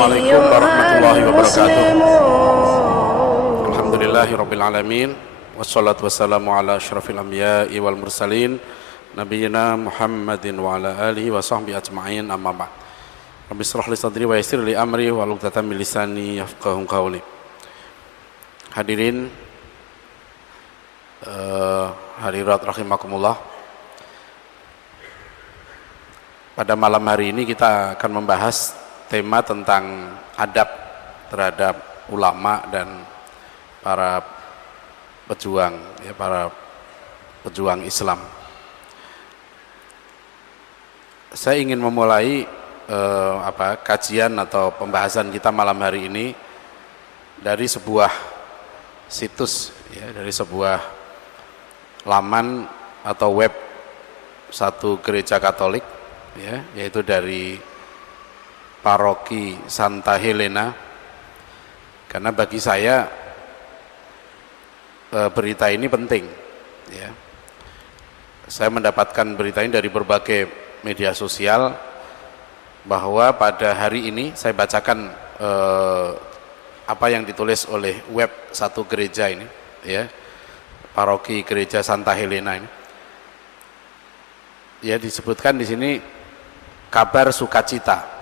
Assalamualaikum warahmatullahi wabarakatuh. Alhamdulillahirabbil alamin wassalatu wassalamu ala asyrafil anbiya'i wal mursalin nabiyina Muhammadin wa ala alihi wa sahbihi ajma'in, amma ba'd. Rabbi shrah li sadri wa yassir li amri wa uqdatam min lisani yafqahu qawli. Hadirin hadirat rahimakumullah. Pada malam hari ini kita akan membahas tema tentang adab terhadap ulama dan para pejuang, ya, para pejuang Islam. Saya ingin memulai kajian atau pembahasan kita malam hari ini dari sebuah situs, ya, dari sebuah laman atau web satu gereja Katolik, ya, yaitu dari Paroki Santa Helena. Karena bagi saya berita ini penting, ya. Saya mendapatkan berita ini dari berbagai media sosial, bahwa pada hari ini saya bacakan apa yang ditulis oleh web satu gereja ini, ya, Paroki Gereja Santa Helena ini. Ya, disebutkan di sini kabar sukacita.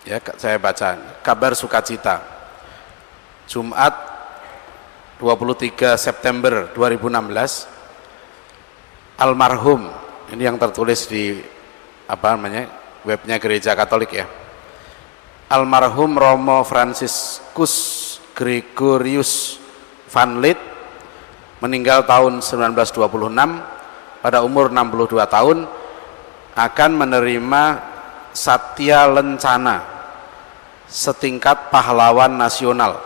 Ya, saya baca, kabar sukacita. Jumat 23 September 2016, almarhum, ini yang tertulis di webnya Gereja Katolik, ya. Almarhum Romo Franciscus Gregorius Van Lith meninggal tahun 1926 pada umur 62 tahun, akan menerima Satya Lencana setingkat pahlawan nasional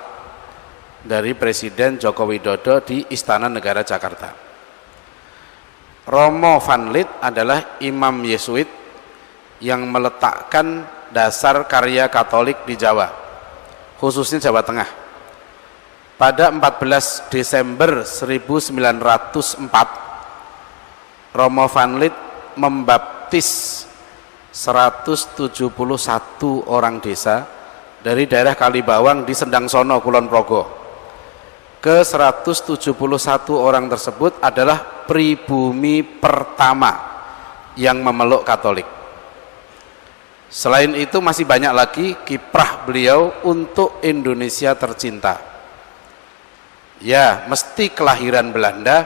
dari Presiden Joko Widodo di Istana Negara Jakarta. Romo Van Lith adalah imam Yesuit yang meletakkan dasar karya Katolik di Jawa, khususnya Jawa Tengah. Pada 14 Desember 1904, Romo Van Lith membaptis 171 orang desa dari daerah Kalibawang di Sendang Sono, Kulon Progo. Ke 171 orang tersebut adalah pribumi pertama yang memeluk Katolik. Selain itu masih banyak lagi kiprah beliau untuk Indonesia tercinta. Ya, mesti kelahiran Belanda,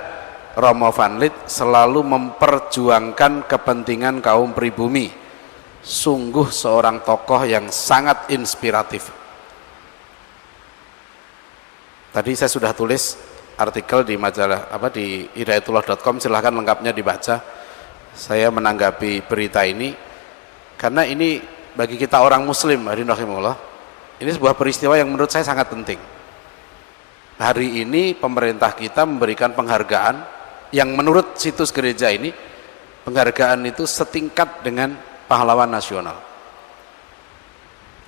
Romo Van Lith selalu memperjuangkan kepentingan kaum pribumi. Sungguh seorang tokoh yang sangat inspiratif. Tadi saya sudah tulis artikel di majalah di hidayatullah.com, silahkan lengkapnya dibaca. Saya menanggapi berita ini karena ini bagi kita orang muslim, rahimahullah, ini sebuah peristiwa yang menurut saya sangat penting. Hari ini pemerintah kita memberikan penghargaan yang menurut situs gereja ini, penghargaan itu setingkat dengan pahlawan nasional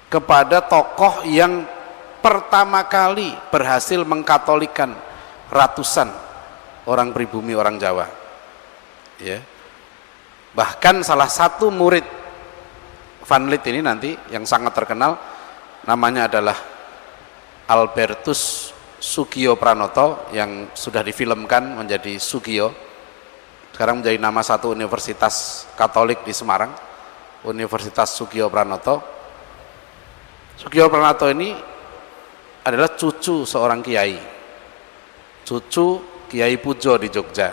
kepada tokoh yang pertama kali berhasil mengkatolikan ratusan orang pribumi orang Jawa, ya. Bahkan salah satu murid Van Lith ini nanti yang sangat terkenal, namanya adalah Albertus Sugio Pranoto, yang sudah difilmkan menjadi Sugio, sekarang menjadi nama satu universitas Katolik di Semarang, Universitas Sugio Pranoto. Sugio Pranoto ini adalah cucu seorang kiai, cucu Kiai Pujo di Jogja.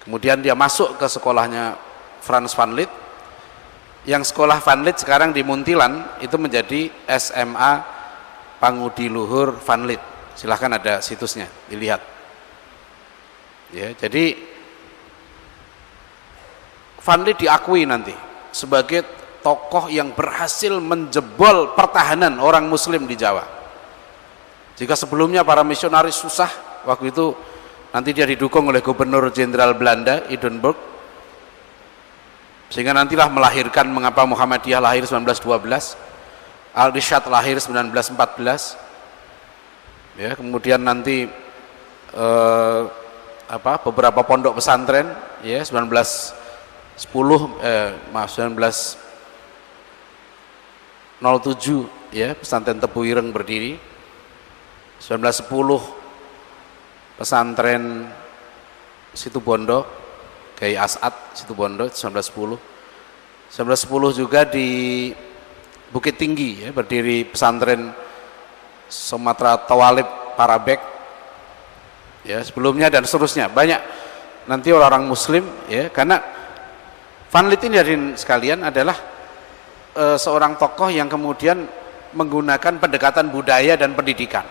Kemudian dia masuk ke sekolahnya Frans Van Lith, yang sekolah Van Lith sekarang di Muntilan itu menjadi SMA Pangudi Luhur Van Lith. Silahkan, ada situsnya, dilihat. Ya, jadi Van Lith diakui nanti sebagai tokoh yang berhasil menjebol pertahanan orang muslim di Jawa. Jika sebelumnya para misionaris susah, waktu itu nanti dia didukung oleh Gubernur Jenderal Belanda Edinburgh, sehingga nantilah melahirkan mengapa Muhammadiyah lahir 1912, Al-Irsyad lahir 1914, ya. Kemudian nanti beberapa pondok pesantren, ya, 19 1907 ya pesantren Tebu Ireng berdiri. 1910 pesantren Situbondo Kiai As'ad Situbondo 1910. 1910 juga di Bukit Tinggi ya berdiri pesantren Sumatera Tawalib Parabek ya sebelumnya dan seterusnya banyak nanti orang-orang muslim ya karena Van Lith ini hadirin sekalian adalah seorang tokoh yang kemudian menggunakan pendekatan budaya dan pendidikan.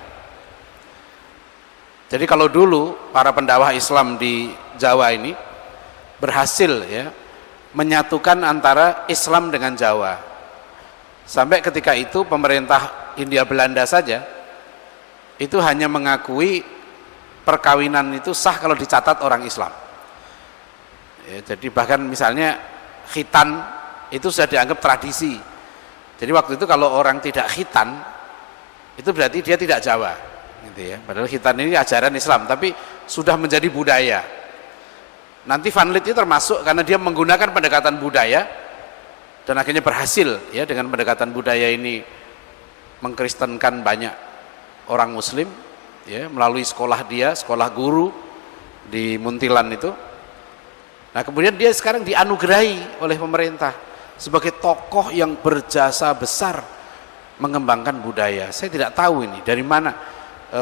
Jadi kalau dulu para pendakwah Islam di Jawa ini berhasil ya menyatukan antara Islam dengan Jawa. Sampai ketika itu pemerintah Hindia Belanda saja itu hanya mengakui perkawinan itu sah kalau dicatat orang Islam. Ya, jadi bahkan misalnya khitan itu sudah dianggap tradisi. Jadi waktu itu kalau orang tidak khitan itu berarti dia tidak Jawa, gitu ya. Padahal khitan ini ajaran Islam, tapi sudah menjadi budaya. Nanti Van Lith itu termasuk karena dia menggunakan pendekatan budaya dan akhirnya berhasil ya dengan pendekatan budaya ini mengkristenkan banyak orang Muslim ya melalui sekolah dia, sekolah guru di Muntilan itu. Nah kemudian dia sekarang dianugerahi oleh pemerintah sebagai tokoh yang berjasa besar mengembangkan budaya. Saya tidak tahu ini dari mana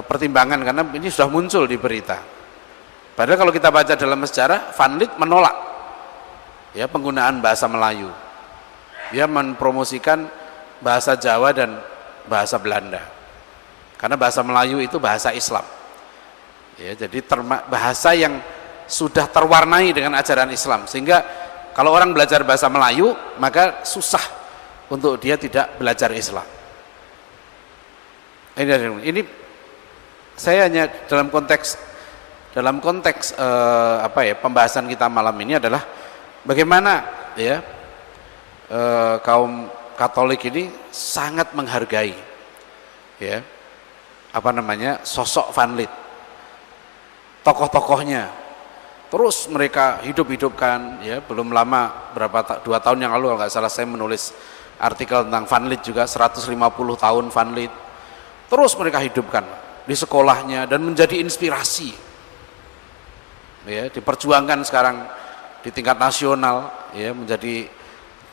pertimbangan karena ini sudah muncul di berita. Padahal kalau kita baca dalam sejarah, Van Lith menolak ya penggunaan bahasa Melayu. Dia mempromosikan bahasa Jawa dan bahasa Belanda. Karena bahasa Melayu itu bahasa Islam. Ya, jadi bahasa yang sudah terwarnai dengan ajaran Islam sehingga kalau orang belajar bahasa Melayu maka susah untuk dia tidak belajar Islam. Ini saya hanya dalam konteks pembahasan kita malam ini adalah bagaimana ya kaum Katolik ini sangat menghargai ya sosok Van Lith, tokoh-tokohnya. Terus mereka hidup-hidupkan ya belum lama 2 tahun yang lalu kalau nggak salah saya menulis artikel tentang Van Lith juga 150 tahun Van Lith. Terus mereka hidupkan di sekolahnya dan menjadi inspirasi. Ya, diperjuangkan sekarang di tingkat nasional ya menjadi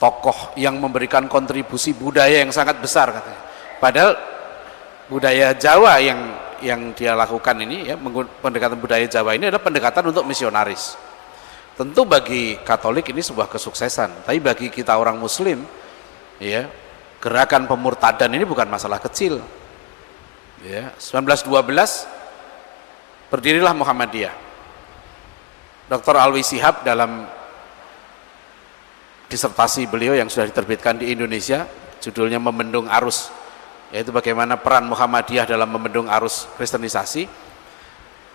tokoh yang memberikan kontribusi budaya yang sangat besar katanya. Padahal budaya Jawa yang dia lakukan ini ya pendekatan budaya Jawa ini adalah pendekatan untuk misionaris. Tentu bagi Katolik ini sebuah kesuksesan, tapi bagi kita orang Muslim ya gerakan pemurtadan ini bukan masalah kecil. Ya, 1912 berdirilah Muhammadiyah. Dr. Alwi Shihab dalam disertasi beliau yang sudah diterbitkan di Indonesia, judulnya Membendung Arus, yaitu bagaimana peran Muhammadiyah dalam membendung arus kristenisasi.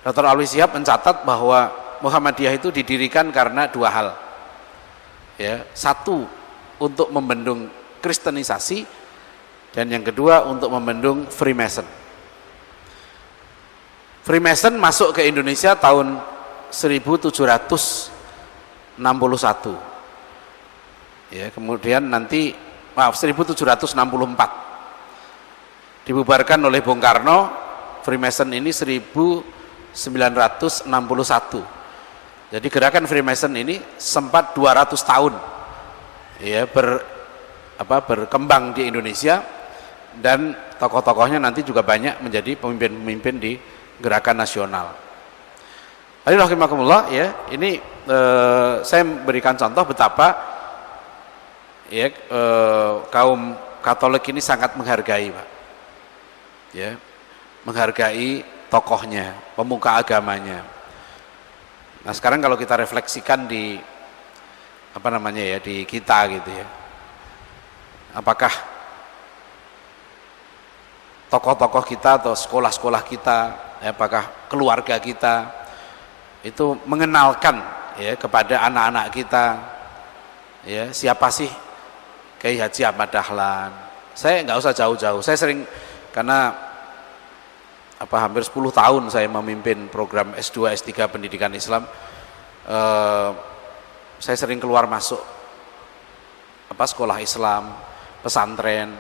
Dr. Alwi Shihab mencatat bahwa Muhammadiyah itu didirikan karena 2 hal. Ya, satu untuk membendung kristenisasi dan yang kedua untuk membendung Freemason. Freemason masuk ke Indonesia tahun 1761. Ya, kemudian nanti 1764. Dibubarkan oleh Bung Karno. Freemason ini 1961. Jadi gerakan Freemason ini sempat 200 tahun ya berkembang di Indonesia dan tokoh-tokohnya nanti juga banyak menjadi pemimpin-pemimpin di gerakan nasional. Hadirin rahimakumullah ya, ini saya berikan contoh betapa ya kaum Katolik ini sangat menghargai, Pak. Ya, menghargai tokohnya, pemuka agamanya. Nah, sekarang kalau kita refleksikan di di kita gitu ya. Apakah tokoh-tokoh kita atau sekolah-sekolah kita, apakah keluarga kita itu mengenalkan ya kepada anak-anak kita ya siapa sih Kiai Haji Ahmad Dahlan. Saya nggak usah jauh-jauh. Saya sering karena hampir 10 tahun saya memimpin program S2 S3 Pendidikan Islam. Saya sering keluar masuk sekolah Islam, pesantren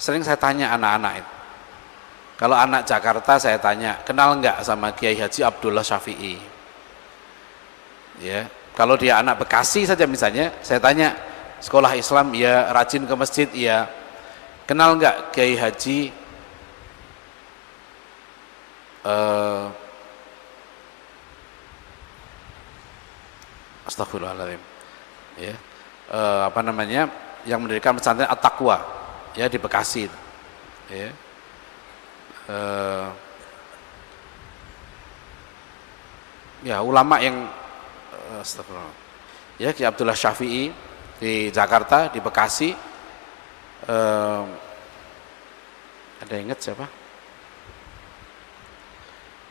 Sering saya tanya anak-anak itu. Kalau anak Jakarta saya tanya, kenal enggak sama Kiai Haji Abdullah Syafi'i? Ya, kalau dia anak Bekasi saja misalnya, saya tanya, sekolah Islam ya, rajin ke masjid ya. Kenal enggak Kiai Haji Astagfirullahaladzim. Ya. Apa namanya? Yang mendirikan pesantren At-Taqwa ya di Bekasi. Ya. Ya ulama yang ya Kiai Abdullah Syafi'i di Jakarta, di Bekasi. Ada ingat siapa?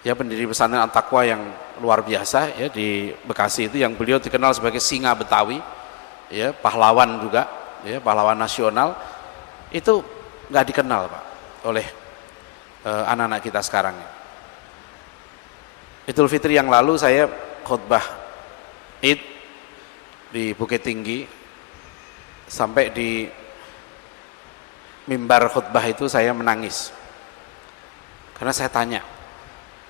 Ya pendiri pesantren At-Taqwa yang luar biasa ya di Bekasi itu, yang beliau dikenal sebagai singa Betawi, ya pahlawan juga, ya pahlawan nasional. Itu nggak dikenal Pak oleh anak-anak kita sekarang. Idul Fitri yang lalu saya khutbah Id di Bukit Tinggi, sampai di mimbar khutbah itu saya menangis karena saya tanya,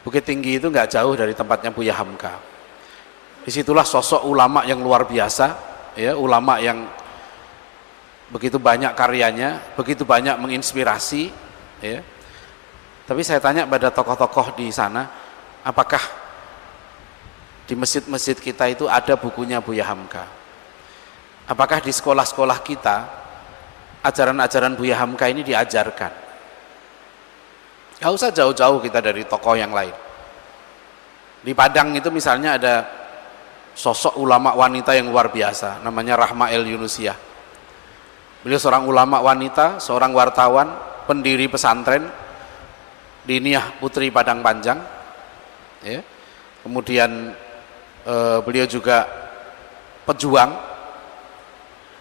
Bukit Tinggi itu nggak jauh dari tempatnya Buya Hamka. Disitulah sosok ulama yang luar biasa, ya ulama yang begitu banyak karyanya, begitu banyak menginspirasi. Ya. Tapi saya tanya pada tokoh-tokoh di sana, apakah di masjid-masjid kita itu ada bukunya Buya Hamka? Apakah di sekolah-sekolah kita ajaran-ajaran Buya Hamka ini diajarkan? Gak usah jauh-jauh kita dari tokoh yang lain. Di Padang itu misalnya ada sosok ulama wanita yang luar biasa, namanya Rahma El Yunusiyah. Beliau seorang ulama wanita, seorang wartawan, pendiri pesantren Diniyah Putri Padang Panjang. Ya. Kemudian beliau juga pejuang.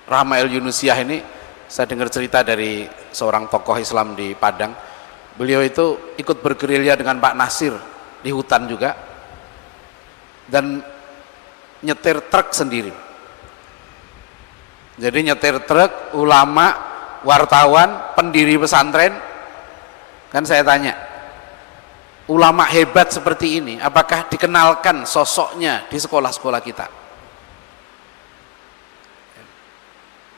Rahma El Yunusiyah ini saya dengar cerita dari seorang tokoh Islam di Padang. Beliau itu ikut bergerilya dengan Pak Nasir di hutan juga, dan nyetir truk sendiri. Jadi nyetir truk, ulama, wartawan, pendiri pesantren. Kan saya tanya, ulama hebat seperti ini apakah dikenalkan sosoknya di sekolah-sekolah kita?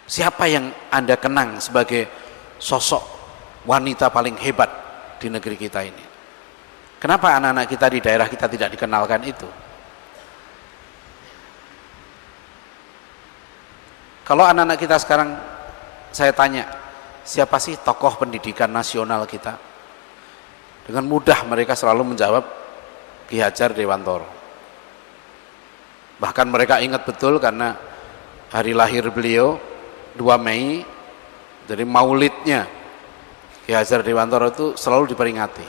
Siapa yang Anda kenang sebagai sosok wanita paling hebat di negeri kita ini? Kenapa anak-anak kita di daerah kita tidak dikenalkan itu? Kalau anak-anak kita sekarang saya tanya, siapa sih tokoh pendidikan nasional kita? Dengan mudah mereka selalu menjawab Ki Hajar Dewantoro. Bahkan mereka ingat betul karena hari lahir beliau 2 Mei, jadi maulidnya Ki Hajar Dewantoro itu selalu diperingati.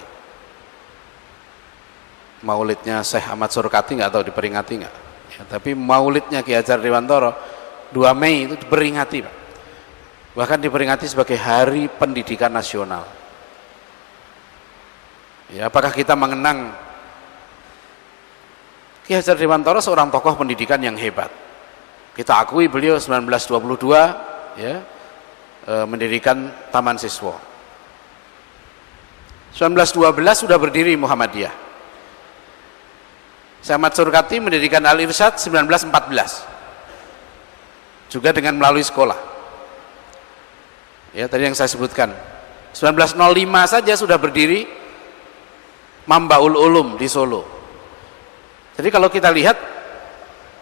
Maulidnya Syekh Ahmad Surkati nggak tahu diperingati nggak, ya, tapi maulidnya Ki Hajar Dewantoro 2 Mei itu diperingati, Pak. Bahkan diperingati sebagai Hari Pendidikan Nasional. Ya, apakah kita mengenang Ki Hajar Dewantoro seorang tokoh pendidikan yang hebat? Kita akui beliau 1922 ya, mendirikan Taman Siswa. 1912 sudah berdiri Muhammadiyah. Syekh Ahmad Surkati mendirikan Al-Irsyad 1914. Juga dengan melalui sekolah. Ya, tadi yang saya sebutkan. 1905 saja sudah berdiri Mambaul Ulum di Solo. Jadi kalau kita lihat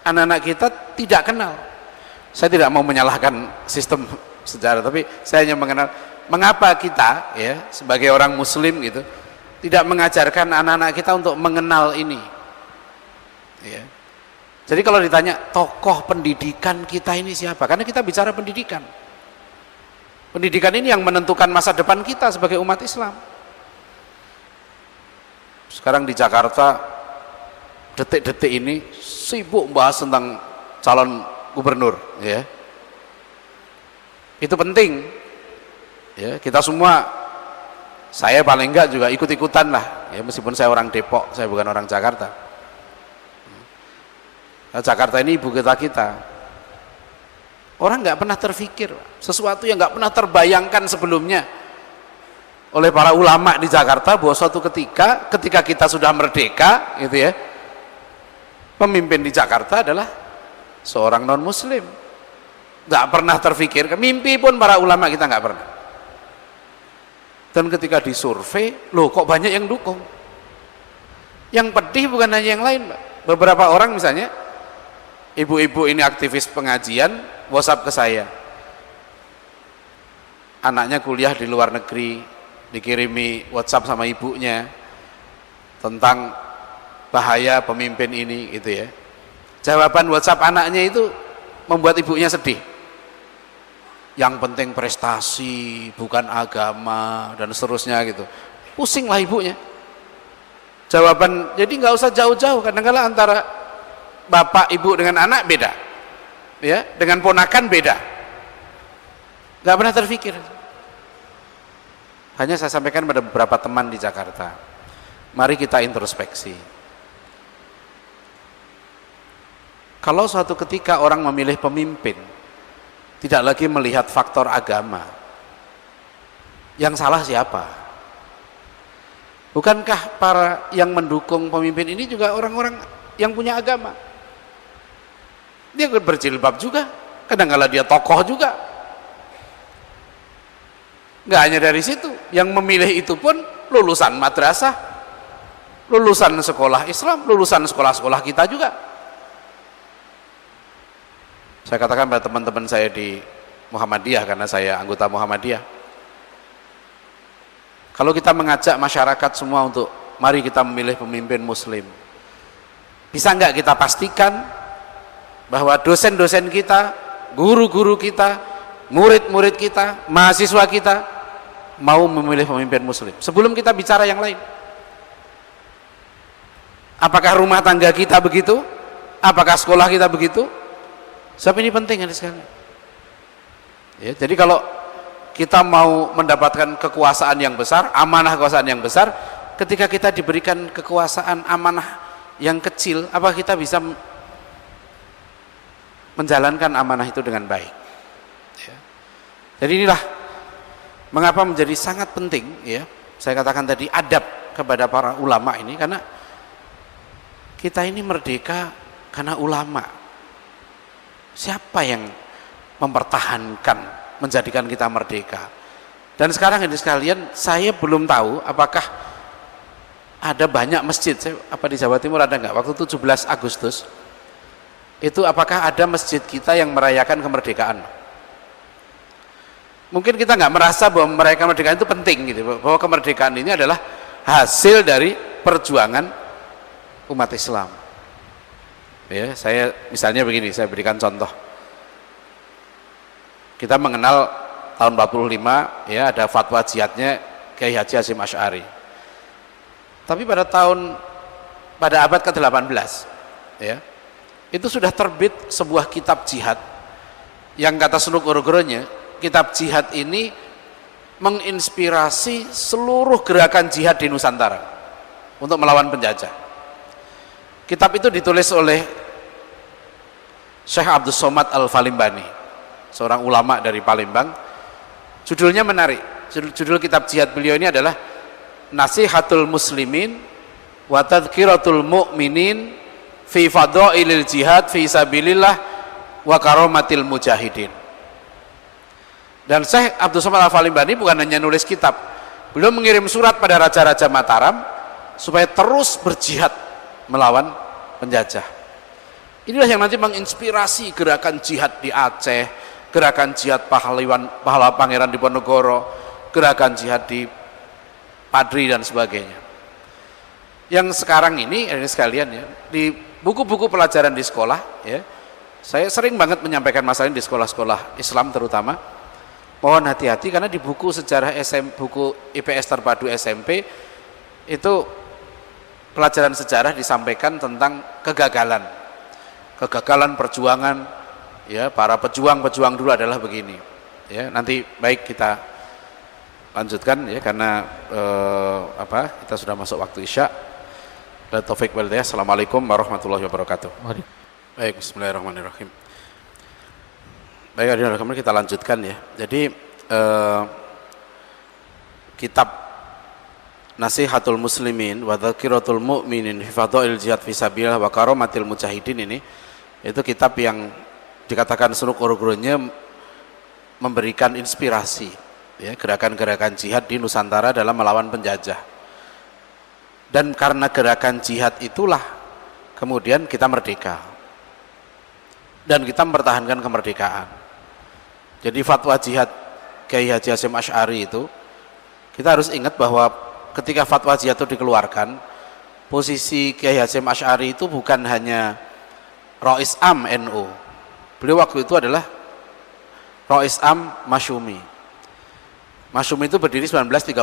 anak-anak kita tidak kenal. Saya tidak mau menyalahkan sistem sejarah, tapi saya hanya mengenal mengapa kita ya sebagai orang muslim gitu tidak mengajarkan anak-anak kita untuk mengenal ini. Ya. Jadi kalau ditanya tokoh pendidikan kita ini siapa? Karena kita bicara pendidikan. Pendidikan ini yang menentukan masa depan kita sebagai umat Islam. Sekarang di Jakarta detik-detik ini sibuk membahas tentang calon gubernur, ya. Itu penting. Ya, kita semua, saya paling enggak juga ikut-ikutan lah, ya meskipun saya orang Depok, saya bukan orang Jakarta. Nah, Jakarta ini ibu kota kita. Orang nggak pernah terfikir sesuatu yang nggak pernah terbayangkan sebelumnya oleh para ulama di Jakarta bahwa suatu ketika kita sudah merdeka gitu ya, pemimpin di Jakarta adalah seorang non muslim. Nggak pernah terfikir, mimpi pun para ulama kita nggak pernah. Dan ketika disurvei, loh kok banyak yang dukung. Yang pedih bukan hanya yang lain, Pak. Beberapa orang misalnya, ibu-ibu ini aktivis pengajian, WhatsApp ke saya. Anaknya kuliah di luar negeri, dikirimi WhatsApp sama ibunya tentang bahaya pemimpin ini gitu ya. Jawaban WhatsApp anaknya itu membuat ibunya sedih. Yang penting prestasi, bukan agama dan seterusnya gitu. Pusinglah ibunya. Jawaban, jadi nggak usah jauh-jauh. Kadang-kadang antara bapak ibu dengan anak beda, ya, dengan ponakan beda. Nggak pernah terfikir. Hanya saya sampaikan pada beberapa teman di Jakarta. Mari kita introspeksi. Kalau suatu ketika orang memilih pemimpin, tidak lagi melihat faktor agama, yang salah siapa? Bukankah para yang mendukung pemimpin ini juga orang-orang yang punya agama? Dia berjilbab juga, kadang-kala dia tokoh juga. Nggak hanya dari situ, yang memilih itu pun lulusan madrasah, lulusan sekolah Islam, lulusan sekolah-sekolah kita juga. Saya katakan pada teman-teman saya di Muhammadiyah, karena saya anggota Muhammadiyah, kalau kita mengajak masyarakat semua untuk mari kita memilih pemimpin muslim, bisa nggak kita pastikan bahwa dosen-dosen kita, guru-guru kita, murid-murid kita, mahasiswa kita mau memilih pemimpin muslim sebelum kita bicara yang lain? Apakah rumah tangga kita begitu? Apakah sekolah kita begitu? Sebab ini penting ya sekali. Ya, jadi kalau kita mau mendapatkan kekuasaan yang besar, amanah kekuasaan yang besar, ketika kita diberikan kekuasaan amanah yang kecil, apa kita bisa menjalankan amanah itu dengan baik? Ya. Jadi inilah mengapa menjadi sangat penting, ya, saya katakan tadi adab kepada para ulama ini, karena kita ini merdeka karena ulama. Siapa yang mempertahankan, menjadikan kita merdeka? Dan sekarang ini sekalian, saya belum tahu apakah ada banyak masjid, apa di Jawa Timur ada nggak? Waktu 17 Agustus, itu apakah ada masjid kita yang merayakan kemerdekaan? Mungkin kita nggak merasa bahwa merayakan kemerdekaan itu penting, gitu, bahwa kemerdekaan ini adalah hasil dari perjuangan umat Islam. Ya, saya misalnya begini, saya berikan contoh. Kita mengenal tahun 45, ya, ada fatwa jihadnya Kiai Haji Hasyim Asy'ari. Tapi pada abad ke-18, ya, itu sudah terbit sebuah kitab jihad yang kata Sunuk Uro-Guronya, kitab jihad ini menginspirasi seluruh gerakan jihad di Nusantara untuk melawan penjajah. Kitab itu ditulis oleh Syekh Abdus Somad Al-Falimbani, seorang ulama dari Palembang. Judulnya menarik. Judul kitab jihad beliau ini adalah Nasihatul Muslimin wa Tadhkiratul Mu'minin fi Fadailil Jihad fi Sabilillah wa Karomatil Mujahidin. Dan Syekh Abdus Somad Al-Falimbani bukan hanya nulis kitab, beliau mengirim surat pada Raja-Raja Mataram supaya terus berjihad melawan penjajah. Inilah yang nanti menginspirasi gerakan jihad di Aceh, gerakan jihad pahlawan Pangeran Diponegoro, gerakan jihad di Padri dan sebagainya. Yang sekarang ini sekalian, ya, di buku-buku pelajaran di sekolah, ya, saya sering banget menyampaikan masalah ini di sekolah-sekolah Islam terutama. Mohon hati-hati karena di buku sejarah buku IPS terpadu SMP itu pelajaran sejarah disampaikan tentang kegagalan perjuangan, ya, para pejuang dulu adalah begini, ya. Nanti baik kita lanjutkan, ya, karena kita sudah masuk waktu Isya. Taufik wal hidayah. Assalamualaikum warahmatullahi wabarakatuh. Baik, bismillahirrahmanirrahim. Baik, kita lanjutkan, ya. Jadi kitab Nasihatul Muslimin wa Dzakiratul Mu'minin fi Fadhail Jihad Fisabilillah wa Karamatil Mujahidin ini, itu kitab yang dikatakan seluruh guru-gurunya memberikan inspirasi ya, gerakan-gerakan jihad di Nusantara dalam melawan penjajah. Dan karena gerakan jihad itulah kemudian kita merdeka dan kita mempertahankan kemerdekaan. Jadi fatwa jihad Kiai Haji Hasyim Asy'ari itu, kita harus ingat bahwa ketika fatwa jihad itu dikeluarkan, posisi Kiai Hasyim Asy'ari itu bukan hanya Rais Am NU. Beliau waktu itu adalah Rais Am Masyumi. Masyumi itu berdiri 1939.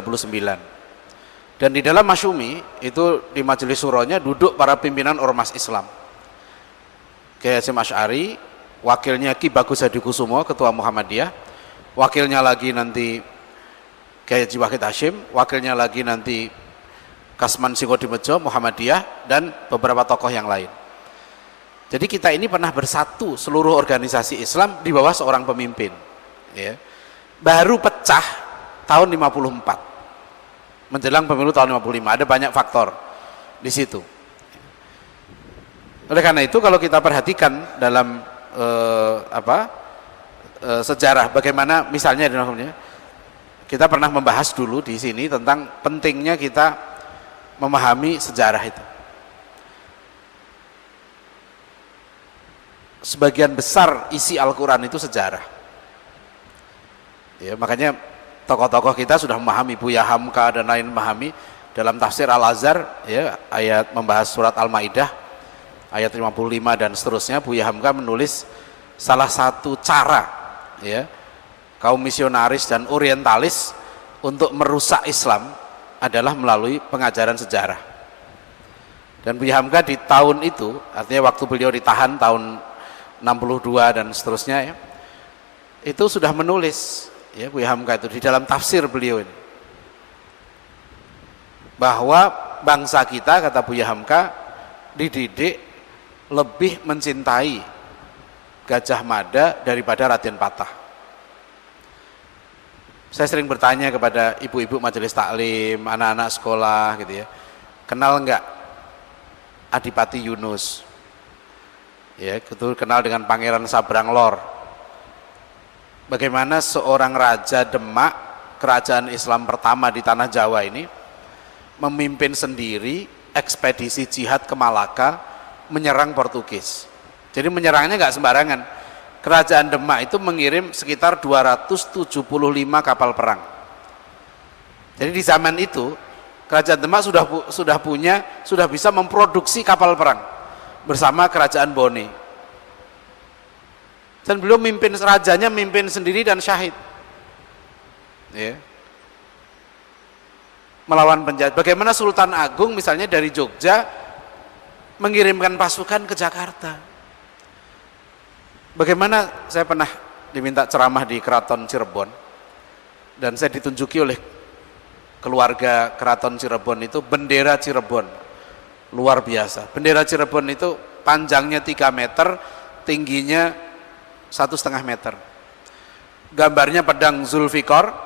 Dan di dalam Masyumi itu di majelis syuronya duduk para pimpinan ormas Islam. Kiai Hasyim Asy'ari, wakilnya Ki Bagus Hadi Kusumo, ketua Muhammadiyah, wakilnya lagi nanti Kiai Haji Wahid Hasyim, wakilnya lagi nanti Kasman Singodimedjo Muhammadiyah, dan beberapa tokoh yang lain. Jadi kita ini pernah bersatu seluruh organisasi Islam di bawah seorang pemimpin ya. Baru pecah tahun 54 menjelang pemilu tahun 55, ada banyak faktor di situ. Oleh karena itu kalau kita perhatikan dalam sejarah bagaimana misalnya kita pernah membahas dulu di sini tentang pentingnya kita memahami sejarah itu. Sebagian besar isi Al-Quran itu sejarah. Ya, makanya tokoh-tokoh kita sudah memahami, Buya Hamka dan lain memahami dalam tafsir Al-Azhar ya, ayat membahas surat Al-Maidah ayat 55 dan seterusnya. Buya Hamka menulis salah satu cara ya kaum misionaris dan orientalis untuk merusak Islam adalah melalui pengajaran sejarah. Dan Buya Hamka di tahun itu, artinya waktu beliau ditahan tahun 62 dan seterusnya ya, itu sudah menulis ya Buya Hamka itu di dalam tafsir beliau ini, bahwa bangsa kita, kata Buya Hamka, dididik lebih mencintai Gajah Mada daripada Raden Patah. Saya sering bertanya kepada ibu-ibu majelis taklim, anak-anak sekolah gitu ya, kenal enggak Adipati Yunus? Ya, itu kenal dengan Pangeran Sabrang Lor. Bagaimana seorang raja Demak, kerajaan Islam pertama di tanah Jawa ini, memimpin sendiri ekspedisi jihad ke Malaka menyerang Portugis. Jadi menyerangnya enggak sembarangan. Kerajaan Demak itu mengirim sekitar 275 kapal perang. Jadi di zaman itu Kerajaan Demak sudah bisa memproduksi kapal perang bersama Kerajaan Bone. Dan beliau mimpin, rajanya mimpin sendiri dan syahid. Ya. Melawan penjahat. Bagaimana Sultan Agung misalnya dari Jogja mengirimkan pasukan ke Jakarta. Bagaimana saya pernah diminta ceramah di Keraton Cirebon dan saya ditunjuki oleh keluarga Keraton Cirebon itu bendera Cirebon, luar biasa. Bendera Cirebon itu panjangnya 3 meter, tingginya 1,5 meter. Gambarnya pedang Zulfikar,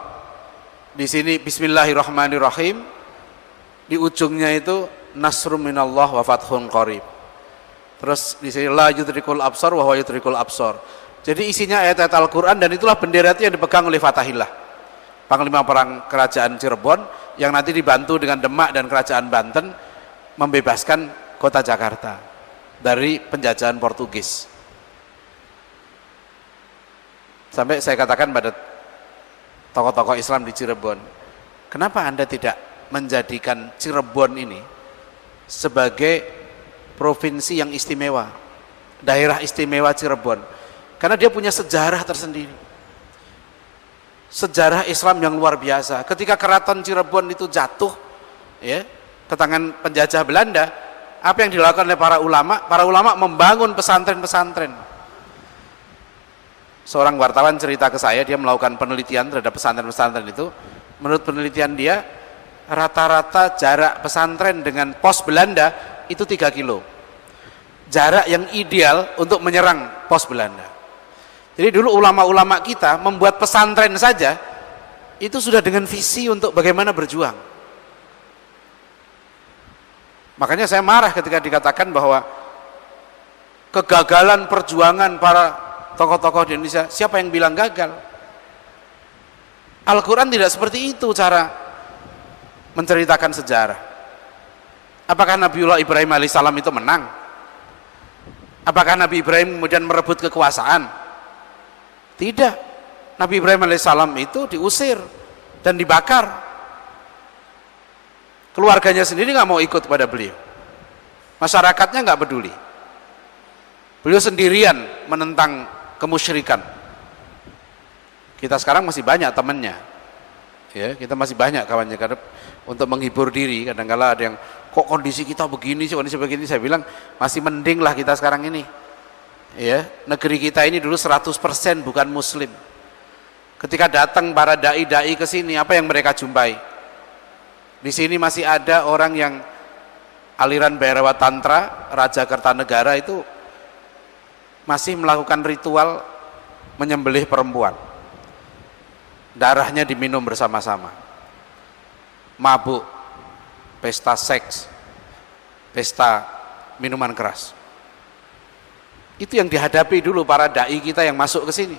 di sini Bismillahirrahmanirrahim, di ujungnya itu Nasrum minallah wa fathun qarib. Terus di sini la yudrikul absar wa huwa yudrikul absar. Jadi isinya ayat-ayat Al-Qur'an dan itulah bendera itu yang dipegang oleh Fatahillah, Panglima Perang Kerajaan Cirebon, yang nanti dibantu dengan Demak dan Kerajaan Banten membebaskan kota Jakarta dari penjajahan Portugis. Sampai saya katakan pada tokoh-tokoh Islam di Cirebon, kenapa Anda tidak menjadikan Cirebon ini sebagai provinsi yang istimewa, daerah istimewa Cirebon, karena dia punya sejarah tersendiri, sejarah Islam yang luar biasa. Ketika Keraton Cirebon itu jatuh ya ke tangan penjajah Belanda, apa yang dilakukan oleh para ulama? Para ulama membangun pesantren-pesantren. Seorang wartawan cerita ke saya, dia melakukan penelitian terhadap pesantren-pesantren itu. Menurut penelitian dia, rata-rata jarak pesantren dengan pos Belanda itu 3 kilo. Jarak yang ideal untuk menyerang pos Belanda. Jadi dulu ulama-ulama kita membuat pesantren saja itu sudah dengan visi untuk bagaimana berjuang. Makanya saya marah ketika dikatakan bahwa kegagalan perjuangan para tokoh-tokoh di Indonesia, siapa yang bilang gagal? Al-Quran tidak seperti itu cara menceritakan sejarah. Apakah Nabiullah Ibrahim alaihissalam itu menang? Apakah Nabi Ibrahim kemudian merebut kekuasaan? Tidak. Nabi Ibrahim alaihissalam itu diusir dan dibakar. Keluarganya sendiri nggak mau ikut pada beliau. Masyarakatnya nggak peduli. Beliau sendirian menentang kemusyrikan. Kita sekarang masih banyak temannya. Ya, kita masih banyak kawannya karena untuk menghibur diri. Kadang-kala ada yang kok kondisi kita begini sih, kondisi begini. Saya bilang masih mending lah kita sekarang ini. Ya, negeri kita ini dulu 100% bukan muslim. Ketika datang para dai-dai ke sini, apa yang mereka jumpai? Di sini masih ada orang yang aliran Bhairawa Tantra, Raja Kertanegara itu masih melakukan ritual menyembelih perempuan. Darahnya diminum bersama-sama. Mabuk, pesta seks, pesta minuman keras. Itu yang dihadapi dulu para dai kita yang masuk ke sini.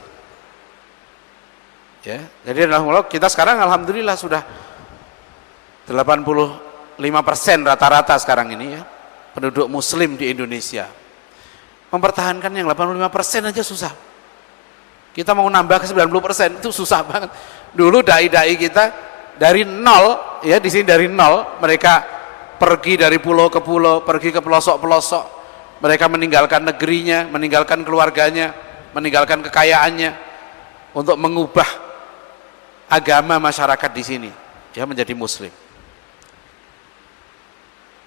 Ya, jadi kita sekarang alhamdulillah sudah 85% rata-rata sekarang ini ya penduduk muslim di Indonesia. Mempertahankan yang 85% aja susah. Kita mau nambah ke 90% itu susah banget. Dulu dai-dai kita dari nol ya, di sini dari nol, mereka pergi dari pulau ke pulau, pergi ke pelosok-pelosok. Mereka meninggalkan negerinya, meninggalkan keluarganya, meninggalkan kekayaannya untuk mengubah agama masyarakat di sini ya menjadi muslim.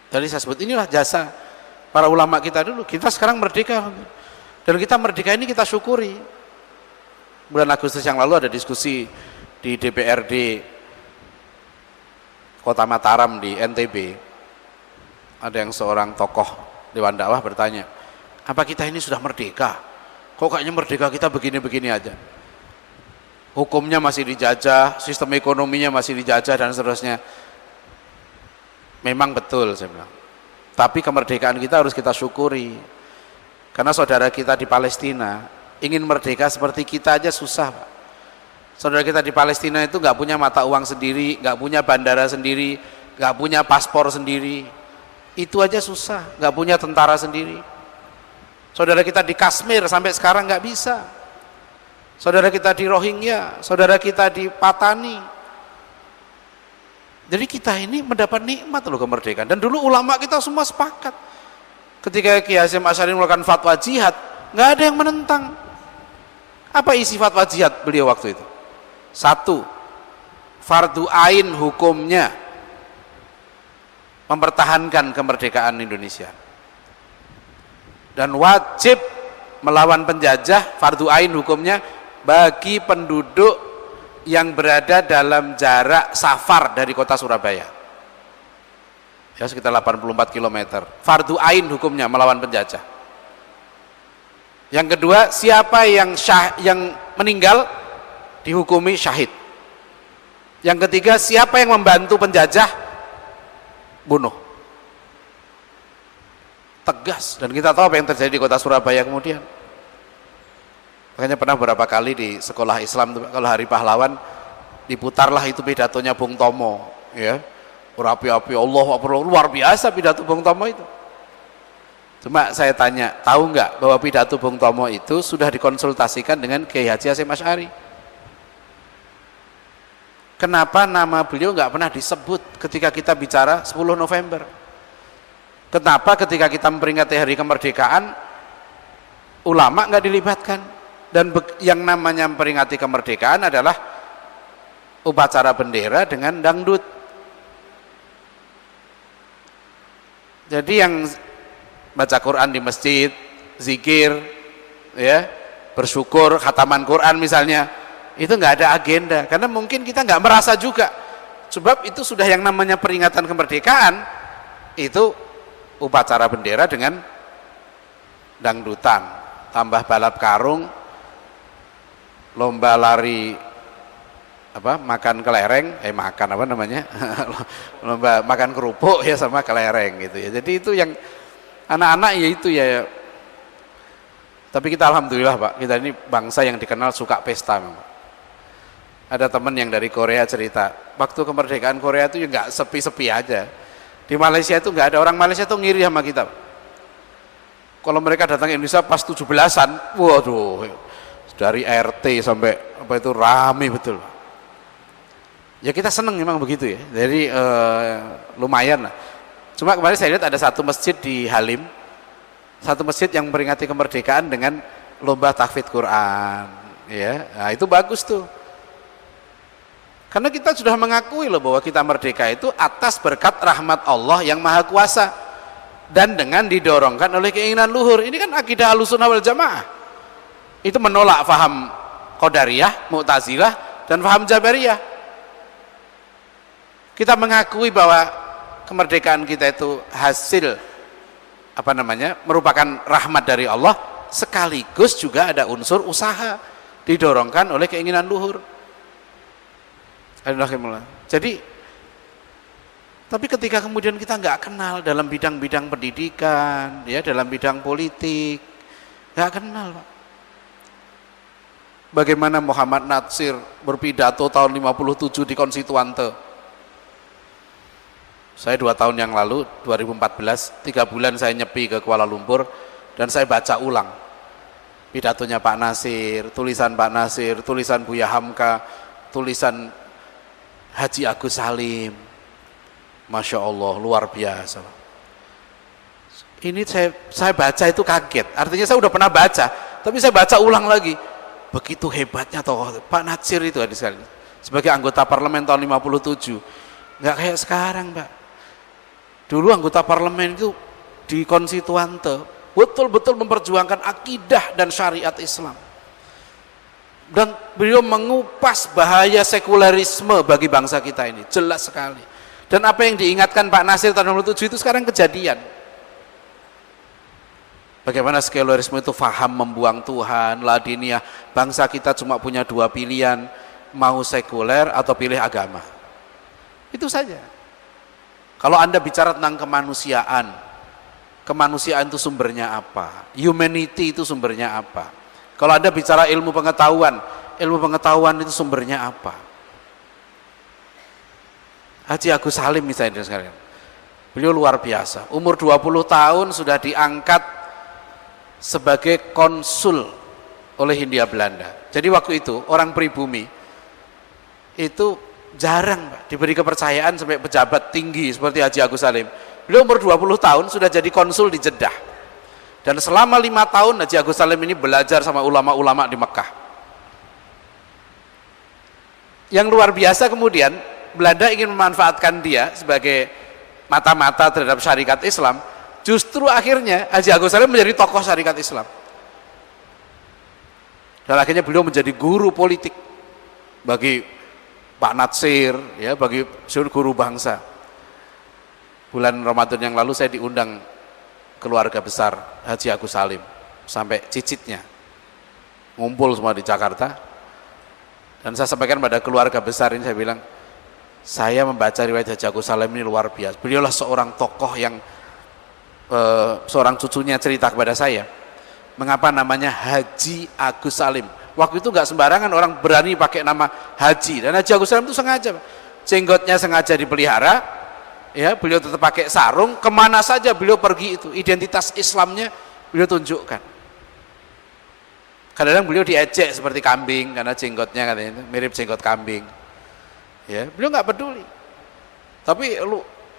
Jadi saya sebut inilah jasa para ulama kita dulu. Kita sekarang merdeka dan kita merdeka ini kita syukuri. Bulan Agustus yang lalu ada diskusi di DPRD Kota Mataram di NTB. Ada yang seorang tokoh Dewan Dakwah bertanya, apa kita ini sudah merdeka? Kok kayaknya merdeka kita begini-begini aja? Hukumnya masih dijajah, sistem ekonominya masih dijajah dan seterusnya. Memang betul saya bilang. Tapi kemerdekaan kita harus kita syukuri. Karena saudara kita di Palestina ingin merdeka seperti kita aja susah, Pak. Saudara kita di Palestina itu nggak punya mata uang sendiri, nggak punya bandara sendiri, nggak punya paspor sendiri. Itu aja susah, nggak punya tentara sendiri. Saudara kita di Kashmir sampai sekarang nggak bisa. Saudara kita di Rohingya, saudara kita di Patani. Jadi kita ini mendapat nikmat loh kemerdekaan. Dan dulu ulama kita semua sepakat. Ketika Kiai Hasyim Asy'ari melakukan fatwa jihad, nggak ada yang menentang. Apa isi fatwa jihad beliau waktu itu? 1, fardu ain hukumnya mempertahankan kemerdekaan Indonesia. Dan wajib melawan penjajah, fardu ain hukumnya bagi penduduk yang berada dalam jarak safar dari kota Surabaya ya sekitar 84 km. Fardu ain hukumnya melawan penjajah. Yang kedua, siapa yang meninggal dihukumi syahid. Yang ketiga, siapa yang membantu penjajah bunuh. Tegas. Dan kita tahu apa yang terjadi di kota Surabaya kemudian. Makanya pernah beberapa kali di sekolah Islam kalau Hari Pahlawan diputarlah itu pidatonya Bung Tomo ya. Berapi-api Allah luar biasa pidato Bung Tomo itu. Cuma saya tanya, tahu nggak bahwa pidato Bung Tomo itu sudah dikonsultasikan dengan Kiai Haji Hasyim Asy'ari? Kenapa nama beliau nggak pernah disebut ketika kita bicara 10 November? Kenapa ketika kita memperingati hari kemerdekaan ulama nggak dilibatkan? Dan yang namanya memperingati kemerdekaan adalah upacara bendera dengan dangdut. Jadi yang baca Quran di masjid, zikir, ya, bersyukur, khataman Quran misalnya, itu nggak ada agenda. Karena mungkin kita nggak merasa juga. Sebab itu sudah yang namanya peringatan kemerdekaan, itu upacara bendera dengan dangdutan, tambah balap karung, lomba lari makan kelereng, makan apa namanya, lomba makan kerupuk ya sama kelereng gitu ya. Jadi itu yang anak-anak ya itu ya. Tapi kita alhamdulillah Pak, kita ini bangsa yang dikenal suka pesta memang. Ada teman yang dari Korea cerita, waktu kemerdekaan Korea itu ya nggak sepi-sepi aja. Di Malaysia itu nggak ada, orang Malaysia itu ngiri sama kita. Kalau mereka datang ke Indonesia pas 17-an, waduh, dari RT sampai apa itu rame betul. Ya kita seneng memang begitu ya, jadi lumayan lah. Cuma kemarin saya lihat ada satu masjid di Halim, satu masjid yang memperingati kemerdekaan dengan lomba tahfidz Quran, ya, nah, itu bagus tuh. Karena kita sudah mengakui loh bahwa kita merdeka itu atas berkat rahmat Allah yang Maha Kuasa dan dengan didorongkan oleh keinginan luhur. Ini kan akidah Ahlussunnah wal Jamaah. Itu menolak faham Qadariyah, Mu'tazilah dan faham Jabariyah. Kita mengakui bahwa kemerdekaan kita itu hasil merupakan rahmat dari Allah, sekaligus juga ada unsur usaha didorongkan oleh keinginan luhur. Jadi tapi ketika kemudian kita nggak kenal dalam bidang-bidang pendidikan, ya dalam bidang politik, nggak kenal Pak. Bagaimana Muhammad Natsir berpidato tahun 57 di Konstituante. Saya 2 tahun yang lalu, 2014, 3 bulan saya nyepi ke Kuala Lumpur dan saya baca ulang pidatonya Pak Nasir, tulisan Pak Nasir, tulisan Buya Hamka, tulisan Haji Agus Salim. Masya Allah, luar biasa. Ini saya baca itu kaget, artinya saya udah pernah baca, tapi saya baca ulang lagi. Begitu hebatnya tokoh Pak Nasir itu sebagai anggota parlemen tahun 57. Nggak kayak sekarang Pak. Dulu anggota parlemen itu di Konstituante betul-betul memperjuangkan akidah dan syariat Islam. Dan beliau mengupas bahaya sekulerisme bagi bangsa kita ini, jelas sekali. Dan apa yang diingatkan Pak Nasir tahun 67 itu sekarang kejadian. Bagaimana sekulerisme itu faham membuang Tuhan, ladiniah. Bangsa kita cuma punya 2 pilihan, mau sekuler atau pilih agama. Itu saja. Kalau Anda bicara tentang kemanusiaan, kemanusiaan itu sumbernya apa? Humanity itu sumbernya apa? Kalau Anda bicara ilmu pengetahuan itu sumbernya apa? Haji Agus Salim misalnya sekarang, beliau luar biasa. Umur 20 tahun sudah diangkat sebagai konsul oleh Hindia Belanda. Jadi waktu itu orang pribumi itu jarang Pak, diberi kepercayaan sampai pejabat tinggi seperti Haji Agus Salim. Beliau umur 20 tahun sudah jadi konsul di Jeddah. Dan selama 5 tahun Haji Agus Salim ini belajar sama ulama-ulama di Mekah. Yang luar biasa kemudian Belanda ingin memanfaatkan dia sebagai mata-mata terhadap syarikat Islam. Justru akhirnya Haji Agus Salim menjadi tokoh syarikat Islam. Dan akhirnya beliau menjadi guru politik bagi Pak Natsir, ya, bagi seluruh guru bangsa. Bulan Ramadan yang lalu saya diundang keluarga besar Haji Agus Salim sampai cicitnya, ngumpul semua di Jakarta. Dan saya sampaikan pada keluarga besar ini, saya bilang, saya membaca riwayat Haji Agus Salim ini luar biasa. Beliaulah seorang tokoh yang seorang cucunya cerita kepada saya, mengapa namanya Haji Agus Salim. Waktu itu nggak sembarangan orang berani pakai nama Haji, dan Haji Agus Salim itu sengaja, jenggotnya sengaja dipelihara, ya, beliau tetap pakai sarung, kemana saja beliau pergi itu identitas Islamnya beliau tunjukkan. Kadang-kadang beliau diejek seperti kambing karena jenggotnya katanya itu mirip jenggot kambing, ya, beliau nggak peduli. Tapi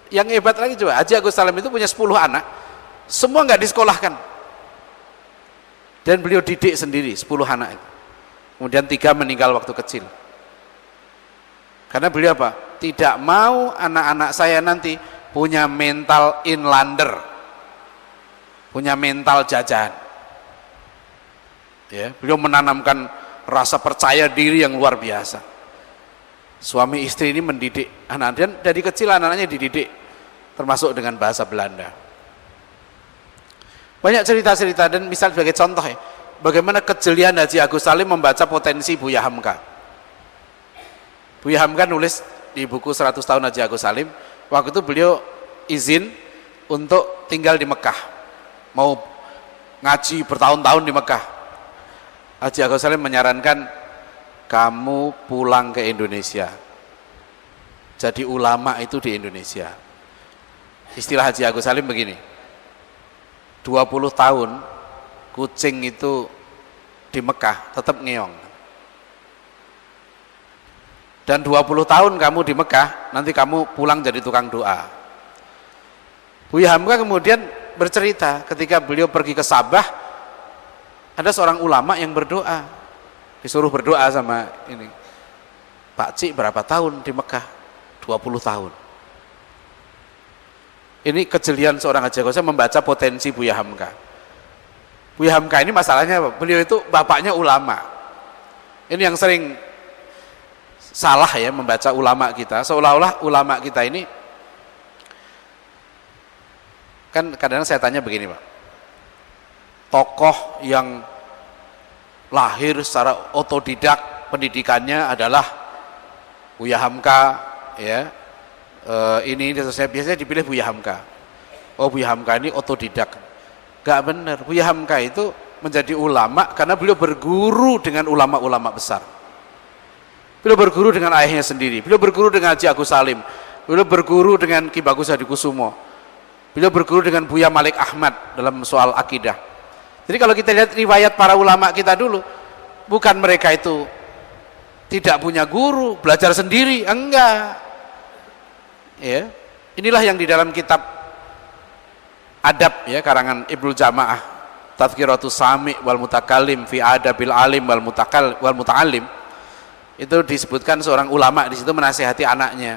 yang hebat lagi coba, Haji Agus Salim itu punya 10 anak, semua nggak disekolahkan, dan beliau didik sendiri 10 anak itu. Kemudian 3 meninggal waktu kecil. Karena beliau apa? Tidak mau anak-anak saya nanti punya mental inlander, punya mental jajahan. Ya, beliau menanamkan rasa percaya diri yang luar biasa. Suami istri ini mendidik anak, dan dari kecil anak-anaknya dididik termasuk dengan bahasa Belanda. Banyak cerita-cerita, dan misal sebagai contoh ya, bagaimana kejelian Haji Agus Salim membaca potensi Buya Hamka. Buya Hamka nulis di buku 100 tahun Haji Agus Salim, waktu itu beliau izin untuk tinggal di Mekah, mau ngaji bertahun-tahun di Mekah. Haji Agus Salim menyarankan, kamu pulang ke Indonesia, jadi ulama itu di Indonesia. Istilah Haji Agus Salim begini, 20 tahun kucing itu di Mekah tetap ngeong. Dan 20 tahun kamu di Mekah, nanti kamu pulang jadi tukang doa. Buya Hamka kemudian bercerita, ketika beliau pergi ke Sabah, ada seorang ulama yang berdoa, disuruh berdoa sama ini, Pak Cik berapa tahun di Mekah? 20 tahun. Ini kejelian seorang Haji Agus Salim membaca potensi Buya Hamka. Buya Hamka ini masalahnya apa? Beliau itu bapaknya ulama. Ini yang sering salah ya membaca ulama kita, seolah-olah ulama kita ini, kan kadang-kadang saya tanya begini Pak, tokoh yang lahir secara otodidak, pendidikannya adalah Buya Hamka ya, ini saya biasanya dipilih Buya Hamka. Oh, Buya Hamka ini otodidak. Gak benar, Buya Hamka itu menjadi ulama karena beliau berguru dengan ulama-ulama besar. Beliau berguru dengan ayahnya sendiri, beliau berguru dengan Haji Agus Salim, beliau berguru dengan Ki Bagus Hadikusumo, beliau berguru dengan Buya Malik Ahmad dalam soal akidah. Jadi kalau kita lihat riwayat para ulama kita dulu, bukan mereka itu tidak punya guru, belajar sendiri, enggak. Ya, inilah yang di dalam kitab adab ya, karangan Ibnul Jamaah, Tadhkiratus Sami' wal Mutakallim fi Adabil Alim wal Muta'allim, itu disebutkan seorang ulama di situ menasihati anaknya,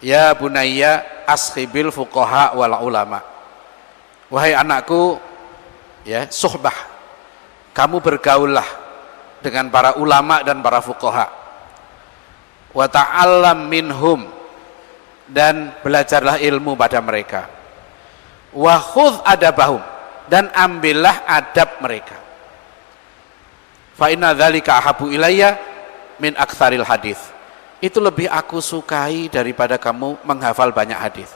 ya bunayya ashibil fuqaha wal ulama, wahai anakku ya, suhbah, kamu bergaullah dengan para ulama dan para fuqaha, wa ta'allam minhum, dan belajarlah ilmu pada mereka, wa khudh adabahum, dan ambillah adab mereka, fa inna dzalika ahabu ilayya min aktsaril hadis, itu lebih aku sukai daripada kamu menghafal banyak hadis.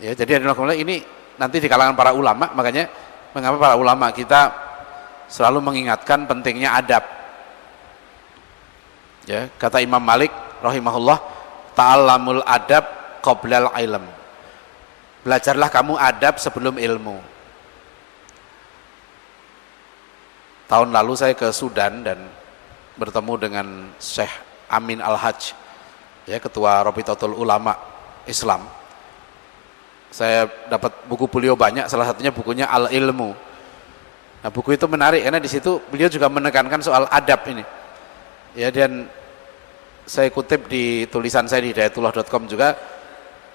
Ya, jadi ini nanti di kalangan para ulama, makanya mengapa para ulama kita selalu mengingatkan pentingnya adab. Ya, kata Imam Malik rahimahullah, ta'allamul adab qoblal ilm, belajarlah kamu adab sebelum ilmu. Tahun lalu saya ke Sudan dan bertemu dengan Syekh Amin Al-Hajj ya, ketua Rabitatul Ulama Islam. Saya dapat buku beliau banyak, salah satunya bukunya Al-Ilmu. Nah, buku itu menarik karena di situ beliau juga menekankan soal adab ini. Ya, dan saya kutip di tulisan saya di hidayatullah.com juga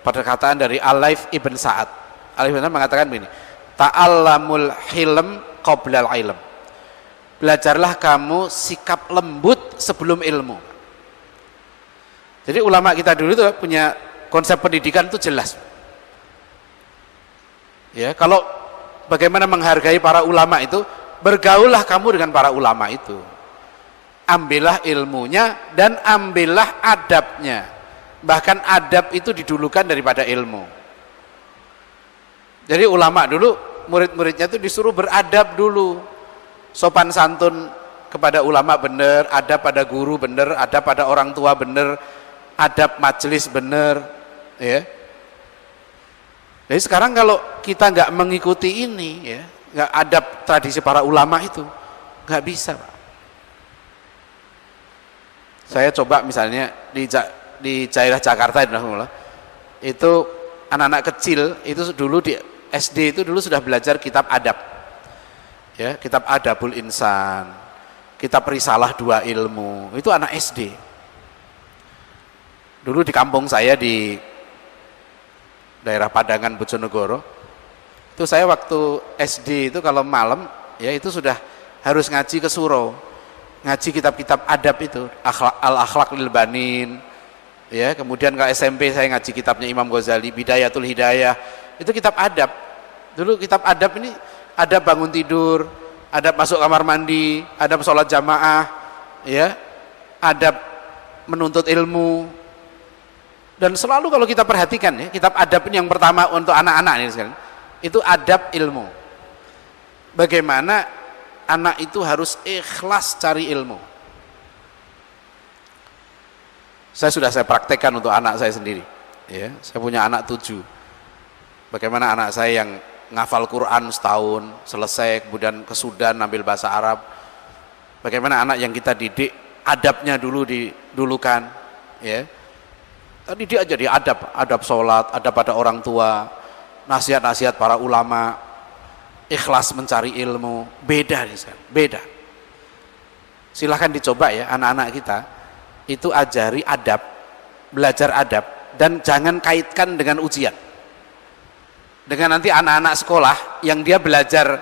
perkataan dari Al-Laith Ibn Sa'ad. Al-Laith Ibn Sa'ad mengatakan begini, ta'allamul hilm qoblal ilm, belajarlah kamu sikap lembut sebelum ilmu. Jadi ulama kita dulu itu punya konsep pendidikan itu jelas. Ya, kalau bagaimana menghargai para ulama itu, bergaullah kamu dengan para ulama itu. Ambillah ilmunya dan ambillah adabnya. Bahkan adab itu didulukan daripada ilmu. Jadi ulama dulu, murid-muridnya itu disuruh beradab dulu. Sopan santun kepada ulama benar, adab pada guru benar, adab pada orang tua benar, adab majelis benar, ya. Jadi sekarang kalau kita nggak mengikuti ini, ya, nggak adab tradisi para ulama itu, nggak bisa, Pak. Saya coba misalnya di daerah Jakarta itu anak-anak kecil itu dulu di SD itu dulu sudah belajar kitab adab. Ya, kitab Adabul Insan, kitab Risalah Dua Ilmu, itu anak SD. Dulu di kampung saya di daerah Padangan Bojonegoro, itu saya waktu SD itu kalau malam ya itu sudah harus ngaji ke surau, ngaji kitab-kitab adab itu, Al-Akhlaq lil Banin, ya, kemudian ke SMP saya ngaji kitabnya Imam Ghazali, Bidayatul Hidayah, itu kitab adab. Dulu kitab adab ini ada bangun tidur, ada masuk kamar mandi, ada sholat jamaah, ya, ada menuntut ilmu. Dan selalu kalau kita perhatikan ya, kitab adab yang pertama untuk anak-anak ini sekalian, itu adab ilmu. Bagaimana anak itu harus ikhlas cari ilmu. Saya praktekkan untuk anak saya sendiri. Ya, saya punya anak 7. Bagaimana anak saya yang ngafal Quran setahun, selesai, kemudian ke Sudan ambil bahasa Arab. Bagaimana anak yang kita didik, adabnya dulu didulukan. Ya. Didik aja di adab sholat, adab pada orang tua, nasihat-nasihat para ulama, ikhlas mencari ilmu. Beda nih, beda. Silahkan dicoba ya anak-anak kita, itu ajari adab, belajar adab, dan jangan kaitkan dengan ujian. Dengan nanti anak-anak sekolah yang dia belajar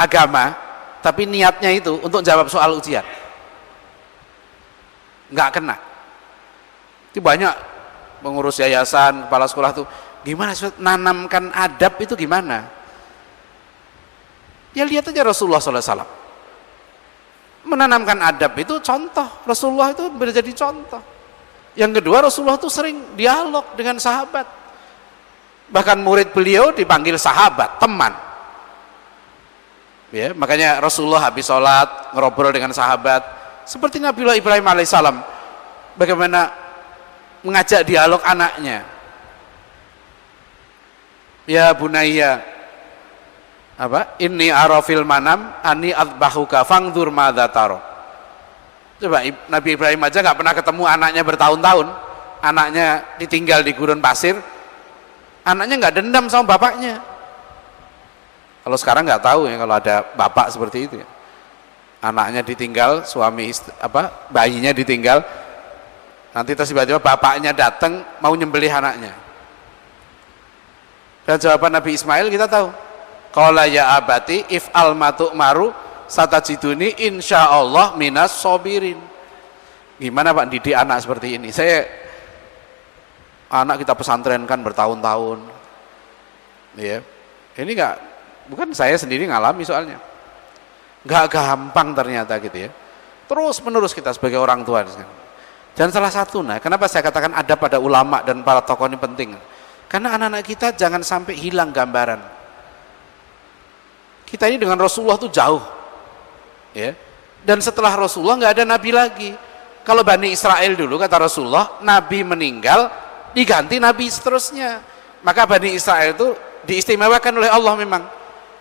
agama, tapi niatnya itu untuk jawab soal ujian. Nggak kena. Itu banyak pengurus yayasan, kepala sekolah tuh, gimana sih nanamkan adab itu gimana? Ya lihat aja Rasulullah SAW. Menanamkan adab itu contoh, Rasulullah itu menjadi contoh. Yang kedua, Rasulullah itu sering dialog dengan sahabat. Bahkan murid beliau dipanggil sahabat, teman. Ya, makanya Rasulullah habis sholat, ngobrol dengan sahabat. Seperti Nabiullah Ibrahim alaihissalam. Bagaimana mengajak dialog anaknya. Ya bunayya, inni ara fil manam ani adbahuka fangdur madza tara. Coba Nabi Ibrahim aja nggak pernah ketemu anaknya bertahun-tahun, anaknya ditinggal di gurun pasir, anaknya nggak dendam sama bapaknya. Kalau sekarang nggak tahu ya kalau ada bapak seperti itu ya. Anaknya ditinggal, bayinya ditinggal, nanti terus tiba-tiba bapaknya datang mau nyembelih anaknya. Dan jawaban Nabi Ismail kita tahu. Qala ya abati if'al ma tu'maru satajiduni insyaallah minas sabirin. Gimana Pak didik anak seperti ini? Anak kita pesantrenkan bertahun-tahun. Ya. Ini bukan saya sendiri ngalami soalnya. Enggak gampang ternyata gitu ya. Terus menerus kita sebagai orang tua. Dan salah satu, kenapa saya katakan adab pada ulama dan para tokoh ini penting? Karena anak-anak kita jangan sampai hilang gambaran. Kita ini dengan Rasulullah itu jauh, ya. Dan setelah Rasulullah nggak ada nabi lagi. Kalau Bani Israel dulu kata Rasulullah, nabi meninggal diganti nabi seterusnya. Maka Bani Israel itu diistimewakan oleh Allah memang,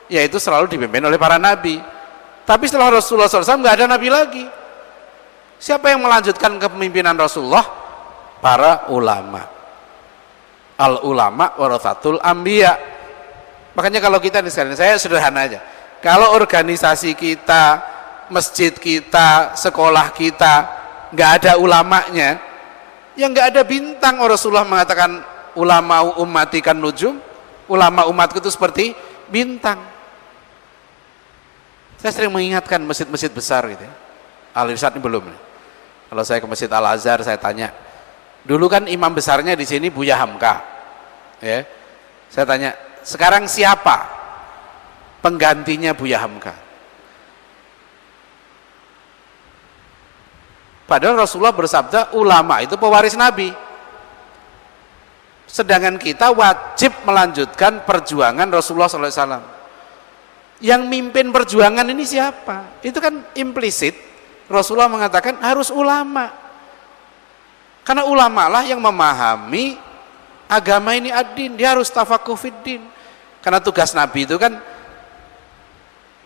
yaitu selalu dipimpin oleh para nabi. Tapi setelah Rasulullah SAW nggak ada nabi lagi. Siapa yang melanjutkan kepemimpinan Rasulullah? Para ulama. Al ulama warathatul anbiya. Makanya kalau kita nih sekalian, saya sederhana aja. Kalau organisasi kita, masjid kita, sekolah kita nggak ada ulamanya, yang nggak ada bintang. Rasulullah mengatakan ulama ummati kan nujum, ulama umatku itu seperti bintang. Saya sering mengingatkan masjid-masjid besar gitu ya. Al-Irsyad ini belum nih. Kalau saya ke Masjid Al-Azhar saya tanya, dulu kan imam besarnya di sini Buya Hamka, ya. Saya tanya, sekarang siapa penggantinya Buya Hamka? Padahal Rasulullah bersabda, ulama itu pewaris Nabi. Sedangkan kita wajib melanjutkan perjuangan Rasulullah SAW. Yang mimpin perjuangan ini siapa? Itu kan implisit. Rasulullah mengatakan harus ulama. Karena ulama lah yang memahami agama ini ad-din, dia harus tafaquh fid-din. Karena tugas Nabi itu kan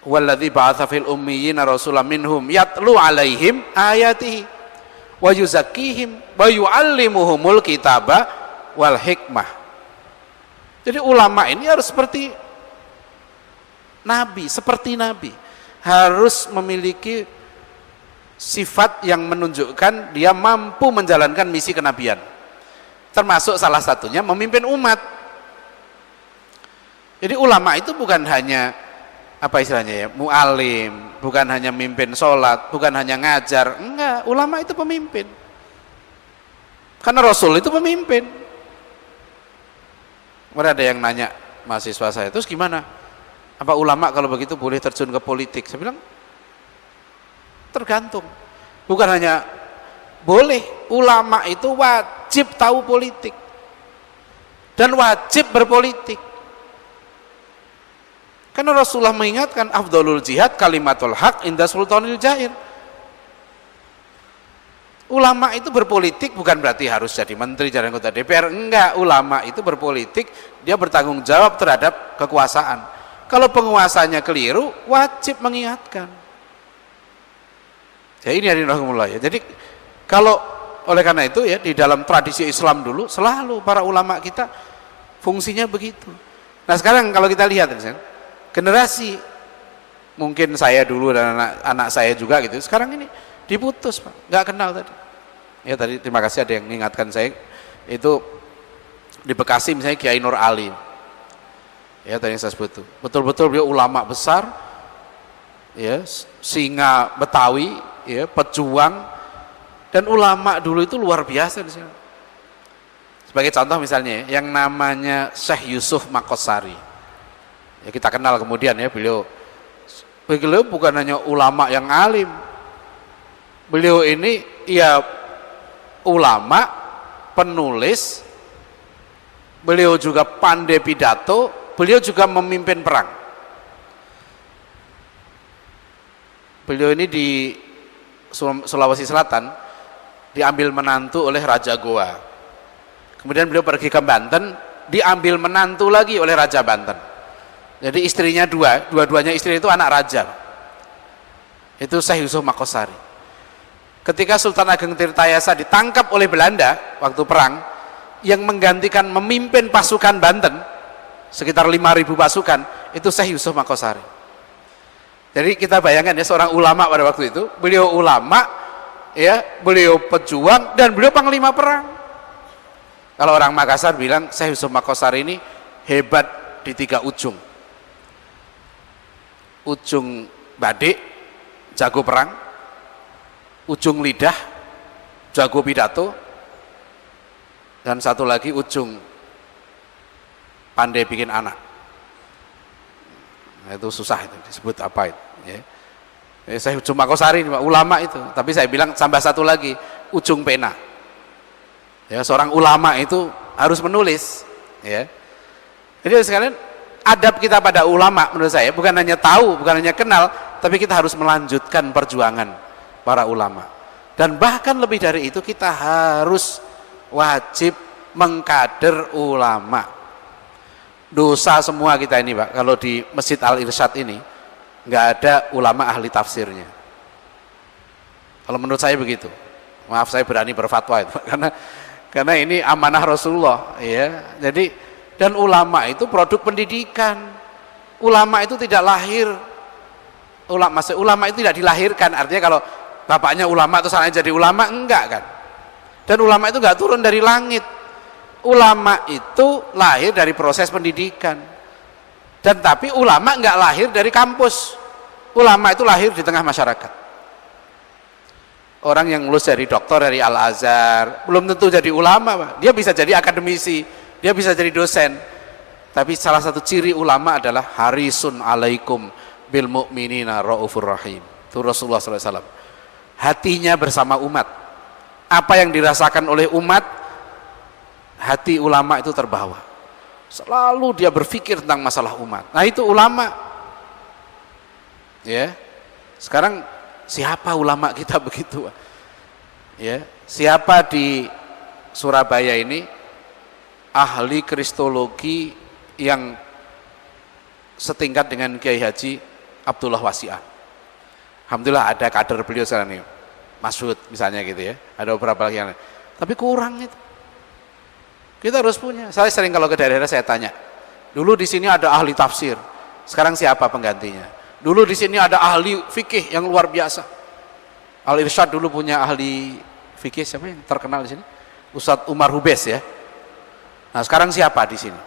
walladzi ba'atsa fil ummiyina rasulan minhum yatlu 'alaihim ayatihi wa yuzakkihim wa yu'allimuhumul kitaba wal hikmah. Jadi ulama ini harus seperti Nabi, harus memiliki sifat yang menunjukkan dia mampu menjalankan misi kenabian, termasuk salah satunya memimpin umat. Jadi ulama itu bukan hanya mu'alim, bukan hanya mimpin sholat, bukan hanya ngajar, enggak, ulama itu pemimpin. Karena Rasul itu pemimpin. Kemudian ada yang nanya mahasiswa saya, terus gimana? Apa ulama kalau begitu boleh terjun ke politik? Saya bilang tergantung. Bukan hanya boleh. Ulama itu wajib tahu politik dan wajib berpolitik. Karena Rasulullah mengingatkan afdhalul jihad kalimatul haq inda sultanil jair. Ulama itu berpolitik bukan berarti harus jadi menteri, jadi anggota DPR, enggak. Ulama itu berpolitik, dia bertanggung jawab terhadap kekuasaan. Kalau penguasanya keliru, wajib mengingatkan. Ya ini yang rahimahullah ya. Jadi kalau oleh karena itu ya di dalam tradisi Islam dulu selalu para ulama kita fungsinya begitu. Nah sekarang kalau kita lihat generasi mungkin saya dulu dan anak saya juga gitu, sekarang ini diputus Pak, nggak kenal tadi. Ya tadi terima kasih ada yang mengingatkan saya, itu di Bekasi misalnya Kiai Nur Ali. Ya tadi yang saya sebut itu, betul-betul beliau ulama besar, ya singa Betawi, ya pejuang, dan ulama dulu itu luar biasa di sini. Sebagai contoh misalnya yang namanya Syekh Yusuf Makosari, ya kita kenal kemudian ya beliau bukan hanya ulama yang alim, beliau ini ya ulama, penulis, beliau juga pandai pidato, beliau juga memimpin perang. Beliau ini di Sulawesi Selatan diambil menantu oleh Raja Goa. Kemudian beliau pergi ke Banten, diambil menantu lagi oleh Raja Banten. Jadi istrinya dua-duanya istri itu anak raja. Itu Syekh Yusuf Makosari. Ketika Sultan Ageng Tirtayasa ditangkap oleh Belanda waktu perang, yang menggantikan memimpin pasukan Banten sekitar 5.000 pasukan itu Syekh Yusuf Makosari. Jadi kita bayangkan ya seorang ulama pada waktu itu, beliau ulama, ya beliau pejuang dan beliau panglima perang. Kalau orang Makassar bilang Syekh Yusuf Makosari ini hebat di 3 ujung. Ujung badik, jago perang. Ujung lidah, jago pidato, dan satu lagi ujung pandai bikin anak. Nah, itu susah itu disebut apa itu ya. Saya cuma Makosari ulama itu, tapi saya bilang tambah satu lagi ujung pena ya, seorang ulama itu harus menulis ya. Jadi sekalian adab kita pada ulama menurut saya bukan hanya tahu, bukan hanya kenal, tapi kita harus melanjutkan perjuangan para ulama, dan bahkan lebih dari itu kita harus wajib mengkader ulama. Dosa semua kita ini Pak, kalau di Masjid Al-Irsyad ini nggak ada ulama ahli tafsirnya. Kalau menurut saya begitu. Maaf saya berani berfatwa itu, karena ini amanah Rasulullah ya. Jadi dan ulama itu produk pendidikan. Ulama itu tidak lahir. Ulama itu tidak dilahirkan, artinya kalau bapaknya ulama terus anaknya jadi ulama, enggak kan. Dan ulama itu enggak turun dari langit. Ulama itu lahir dari proses pendidikan. Dan tapi ulama enggak lahir dari kampus. Ulama itu lahir di tengah masyarakat. Orang yang lulus dari doktor dari Al-Azhar belum tentu jadi ulama, Pak. Dia bisa jadi akademisi, dia bisa jadi dosen. Tapi salah satu ciri ulama adalah harisun alaikum bil mu'minina raufur rahim. Itu Rasulullah SAW. Hatinya bersama umat. Apa yang dirasakan oleh umat, hati ulama itu terbawa. Selalu dia berpikir tentang masalah umat. Nah itu ulama. Ya. Sekarang siapa ulama kita begitu? Ya. Siapa di Surabaya ini ahli kristologi yang setingkat dengan Kiai Haji Abdullah Wasi'ah? Alhamdulillah ada kader beliau sekarang nih, Masud misalnya gitu ya, ada beberapa lagi yang lain. Tapi kurang itu. Kita harus punya. Saya sering kalau ke daerah saya tanya, dulu di sini ada ahli tafsir, sekarang siapa penggantinya? Dulu di sini ada ahli fikih yang luar biasa. Al-Irsyad dulu punya ahli fikih siapa yang terkenal di sini? Ustadz Umar Hubes ya. Nah sekarang siapa di sini?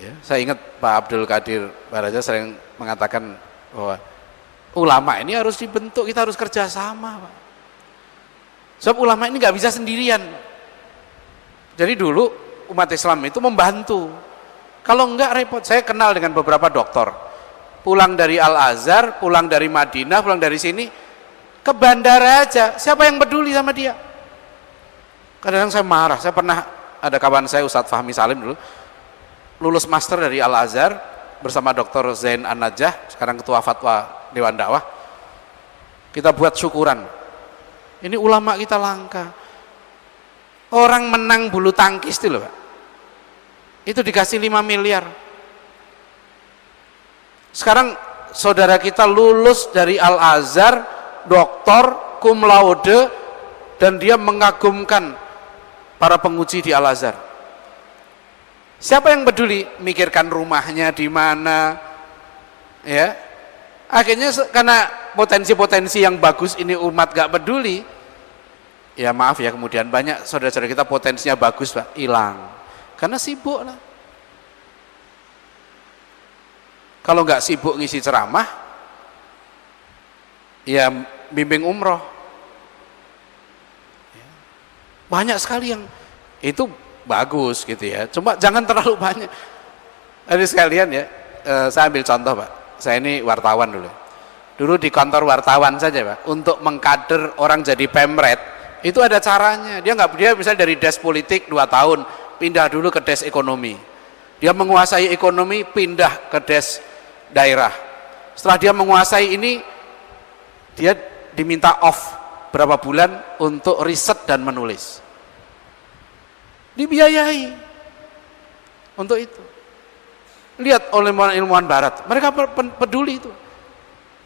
Ya, saya ingat Pak Abdul Qadir Baraja sering mengatakan bahwa ulama ini harus dibentuk, kita harus kerjasama Pak. Sebab ulama ini nggak bisa sendirian. Jadi dulu umat Islam itu membantu. Kalau enggak repot. Saya kenal dengan beberapa dokter, pulang dari Al-Azhar, pulang dari Madinah, pulang dari sini, ke bandara aja, siapa yang peduli sama dia? Kadang-kadang saya marah. Saya pernah ada kawan saya Ustadz Fahmi Salim dulu lulus master dari Al Azhar bersama Dr. Zain An-Najah, sekarang ketua fatwa Dewan Dakwah. Kita buat syukuran. Ini ulama kita langka. Orang menang bulu tangkis itu loh, Pak. Itu dikasih 5 miliar. Sekarang saudara kita lulus dari Al Azhar, doktor, cum laude, dan dia mengagumkan para penguji di Al Azhar. Siapa yang peduli mikirkan rumahnya di mana? Ya. Akhirnya karena potensi-potensi yang bagus ini umat gak peduli. Ya maaf ya, kemudian banyak saudara-saudara kita potensinya bagus, Pak, hilang. Karena sibuk lah. Kalau nggak sibuk ngisi ceramah, ya bimbing umroh. Banyak sekali yang itu bagus gitu ya, cuma jangan terlalu banyak. Ada sekalian ya, saya ambil contoh, Pak. Saya ini wartawan dulu di kantor wartawan saja, Pak, untuk mengkader orang jadi pemret itu ada caranya. Dia bisa dari des politik 2 tahun pindah dulu ke des ekonomi, dia menguasai ekonomi pindah ke des daerah. Setelah dia menguasai ini, dia diminta off berapa bulan untuk riset dan menulis, dibiayai untuk itu. Lihat oleh ilmuwan barat, mereka peduli itu.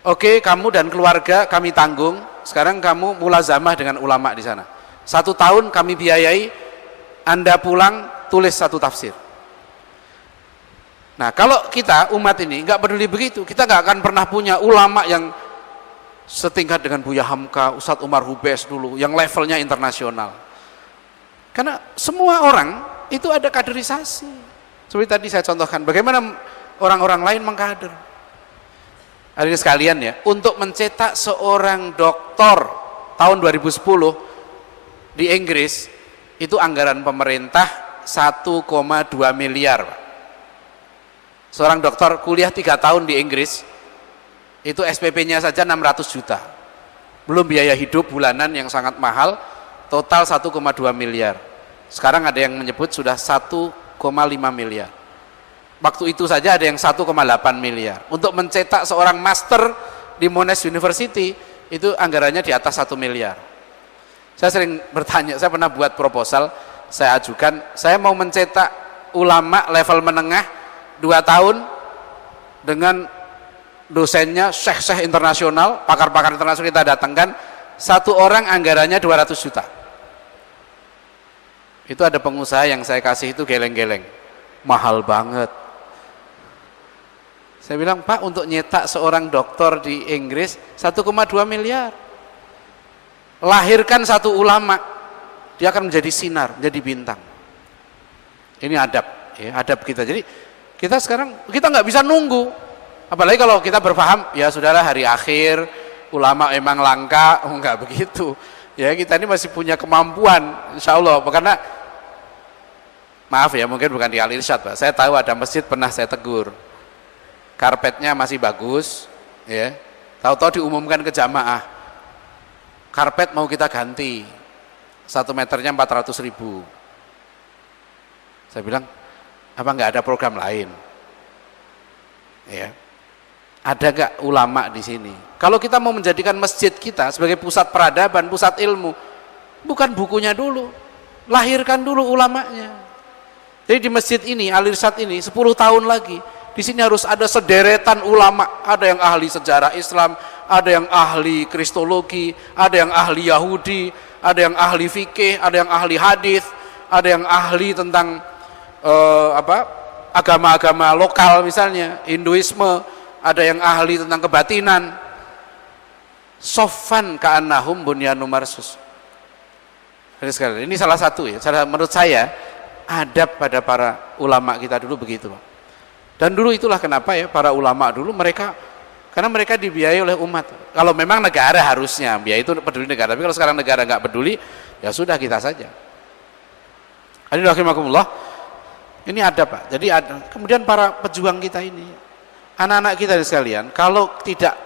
Oke, kamu dan keluarga kami tanggung, sekarang kamu mulazamah dengan ulama di sana 1 tahun kami biayai, Anda pulang tulis 1 tafsir. Nah, kalau kita umat ini nggak peduli begitu, kita nggak akan pernah punya ulama yang setingkat dengan Buya Hamka, Ustadz Umar Hubes dulu, yang levelnya internasional. Karena semua orang itu ada kaderisasi. Seperti tadi saya contohkan, bagaimana orang-orang lain mengkader. Hadirin sekalian ya, untuk mencetak seorang doktor tahun 2010 di Inggris, itu anggaran pemerintah 1,2 miliar. Seorang dokter kuliah 3 tahun di Inggris, itu SPP-nya saja 600 juta. Belum biaya hidup bulanan yang sangat mahal, total 1,2 miliar. Sekarang ada yang menyebut sudah 1,5 miliar. Waktu itu saja ada yang 1,8 miliar. Untuk mencetak seorang master di Monash University, itu anggarannya di atas 1 miliar. Saya sering bertanya, saya pernah buat proposal, saya ajukan, saya mau mencetak ulama level menengah 2 tahun dengan dosennya syekh-syekh internasional, pakar-pakar internasional kita datangkan, 1 orang anggarannya 200 juta. Itu ada pengusaha yang saya kasih itu geleng-geleng, mahal banget. Saya bilang, Pak, untuk nyetak seorang doktor di Inggris 1,2 miliar. Lahirkan 1 ulama, dia akan menjadi sinar, menjadi bintang. Ini adab, ya, adab kita. Jadi kita sekarang kita nggak bisa nunggu. Apalagi kalau kita berpaham, ya saudara, hari akhir ulama emang langka, enggak begitu. Ya, kita ini masih punya kemampuan, insya Allah. Karena maaf ya, mungkin bukan di Al Irsyad, Pak. Saya tahu ada masjid pernah saya tegur, karpetnya masih bagus, ya. Tahu-tahu diumumkan ke jamaah, karpet mau kita ganti, 1 meternya 400.000. Saya bilang, apa nggak ada program lain? Ya. Ada nggak ulama di sini? Kalau kita mau menjadikan masjid kita sebagai pusat peradaban, pusat ilmu, bukan bukunya dulu, lahirkan dulu ulamanya. Jadi di masjid ini, Al Irsyad ini, 10 tahun lagi, di sini harus ada sederetan ulama. Ada yang ahli sejarah Islam, ada yang ahli kristologi, ada yang ahli Yahudi, ada yang ahli fikih, ada yang ahli hadis, ada yang ahli tentang agama-agama lokal, misalnya Hinduisme, ada yang ahli tentang kebatinan. Sofan ka'annahum bunyanun marsus. Ini salah satu ya, menurut saya adab pada para ulama kita dulu begitu, Pak. Dan dulu itulah kenapa ya para ulama dulu karena mereka dibiayai oleh umat. Kalau memang negara harusnya biaya itu peduli negara, tapi kalau sekarang negara nggak peduli, ya sudah kita saja. Hadirin rahimakumullah, ini adab, Pak. Jadi kemudian para pejuang kita ini, anak-anak kita sekalian, kalau tidak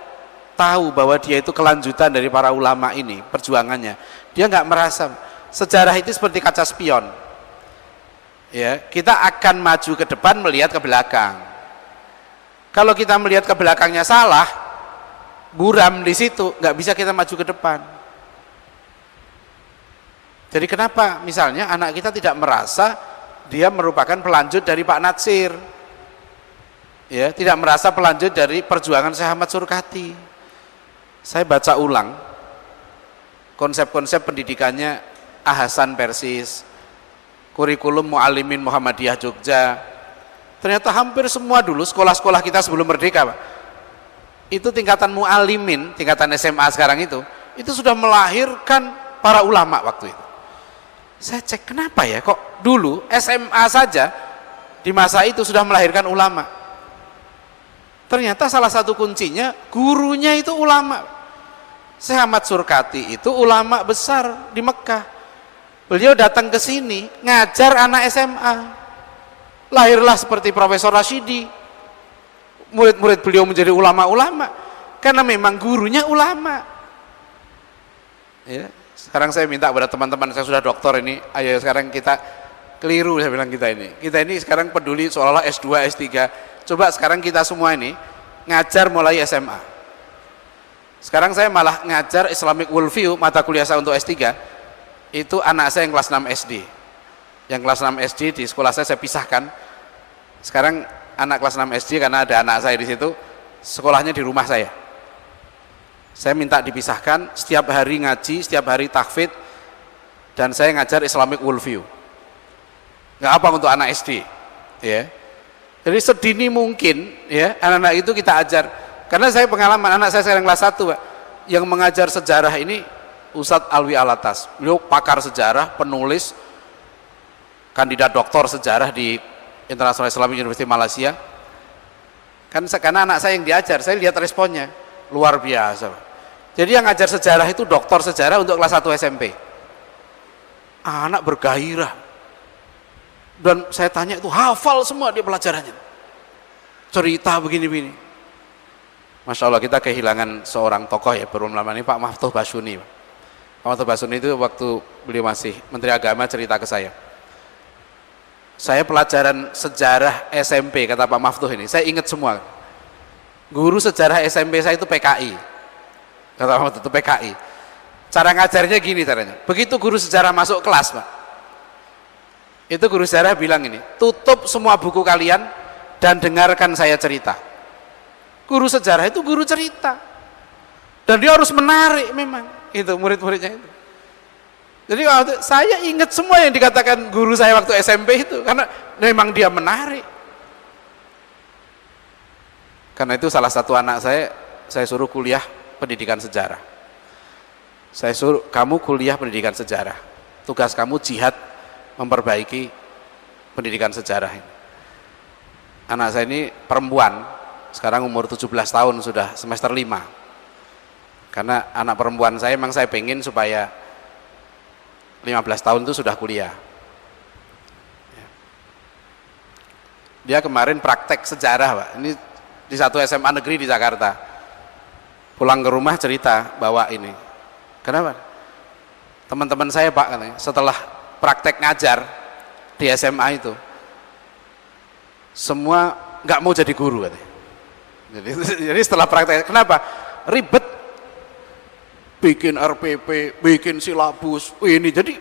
tahu bahwa dia itu kelanjutan dari para ulama ini, perjuangannya. Dia nggak merasa sejarah itu seperti kaca spion. Ya, kita akan maju ke depan melihat ke belakang. Kalau kita melihat ke belakangnya salah, buram di situ, nggak bisa kita maju ke depan. Jadi kenapa misalnya anak kita tidak merasa dia merupakan pelanjut dari Pak Natsir, ya, tidak merasa pelanjut dari perjuangan Syekh Ahmad Surkati. Saya baca ulang konsep-konsep pendidikannya Hasan Persis, kurikulum Muallimin Muhammadiyah Jogja. Ternyata hampir semua dulu sekolah-sekolah kita sebelum merdeka, Pak, itu tingkatan muallimin, tingkatan SMA sekarang itu sudah melahirkan para ulama waktu itu. Saya cek kenapa ya kok dulu SMA saja di masa itu sudah melahirkan ulama. Ternyata salah satu kuncinya gurunya itu ulama. Syekh Ahmad Surkati itu ulama besar di Mekah. Beliau datang ke sini ngajar anak SMA. Lahirlah seperti Profesor Rasyidi. Murid-murid beliau menjadi ulama-ulama karena memang gurunya ulama. Ya, sekarang saya minta kepada teman-teman, saya sudah doktor ini, ayo sekarang kita keliru, saya bilang kita ini sekarang peduli seolah-olah S2, S3. Coba sekarang kita semua ini ngajar mulai SMA. Sekarang saya malah ngajar Islamic Worldview, mata kuliah saya untuk S3. Itu anak saya yang kelas 6 SD. Yang kelas 6 SD di sekolah saya pisahkan. Sekarang anak kelas 6 SD karena ada anak saya di situ, sekolahnya di rumah saya. Saya minta dipisahkan, setiap hari ngaji, setiap hari tahfidz, dan saya ngajar Islamic Worldview. Nggak apa untuk anak SD, ya. Jadi sedini mungkin, ya, anak-anak itu kita ajar. Karena saya pengalaman anak saya sekarang kelas 1, Pak, yang mengajar sejarah ini Ustadz Alwi Alatas. Beliau pakar sejarah, penulis, kandidat doktor sejarah di International Islamic University Malaysia. Karena anak saya yang diajar, saya lihat responnya luar biasa. Jadi yang ngajar sejarah itu doktor sejarah untuk kelas 1 SMP. Anak bergairah. Dan saya tanya itu hafal semua dia pelajarannya. Cerita begini-begini. Masya Allah, kita kehilangan seorang tokoh ya baru lama ini, Pak Maftuh Basyuni. Pak Maftuh Basyuni itu waktu beliau masih Menteri Agama cerita ke saya pelajaran sejarah SMP, kata Pak Maftuh ini, saya ingat semua. Guru sejarah SMP saya itu PKI, kata Pak Maftuh itu PKI. Cara ngajarnya gini caranya, begitu guru sejarah masuk kelas, Pak, itu guru sejarah bilang ini, tutup semua buku kalian dan dengarkan saya cerita. Guru sejarah itu guru cerita, dan dia harus menarik memang itu murid-muridnya itu. Jadi saya ingat semua yang dikatakan guru saya waktu SMP itu, karena memang dia menarik. Karena itu salah satu anak saya suruh kuliah pendidikan sejarah. Saya suruh kamu kuliah pendidikan sejarah. Tugas kamu jihad memperbaiki pendidikan sejarah ini. Anak saya ini perempuan, sekarang umur 17 tahun, sudah semester 5. Karena anak perempuan saya memang saya pengen supaya 15 tahun itu sudah kuliah. Dia kemarin praktek sejarah, Pak. Ini di satu SMA negeri di Jakarta. Pulang ke rumah cerita bahwa ini. Kenapa? Teman-teman saya, Pak, katanya, setelah praktek ngajar di SMA itu, semua nggak mau jadi guru, katanya. Jadi setelah praktek, kenapa? Ribet. Bikin RPP, bikin silabus, ini. Jadi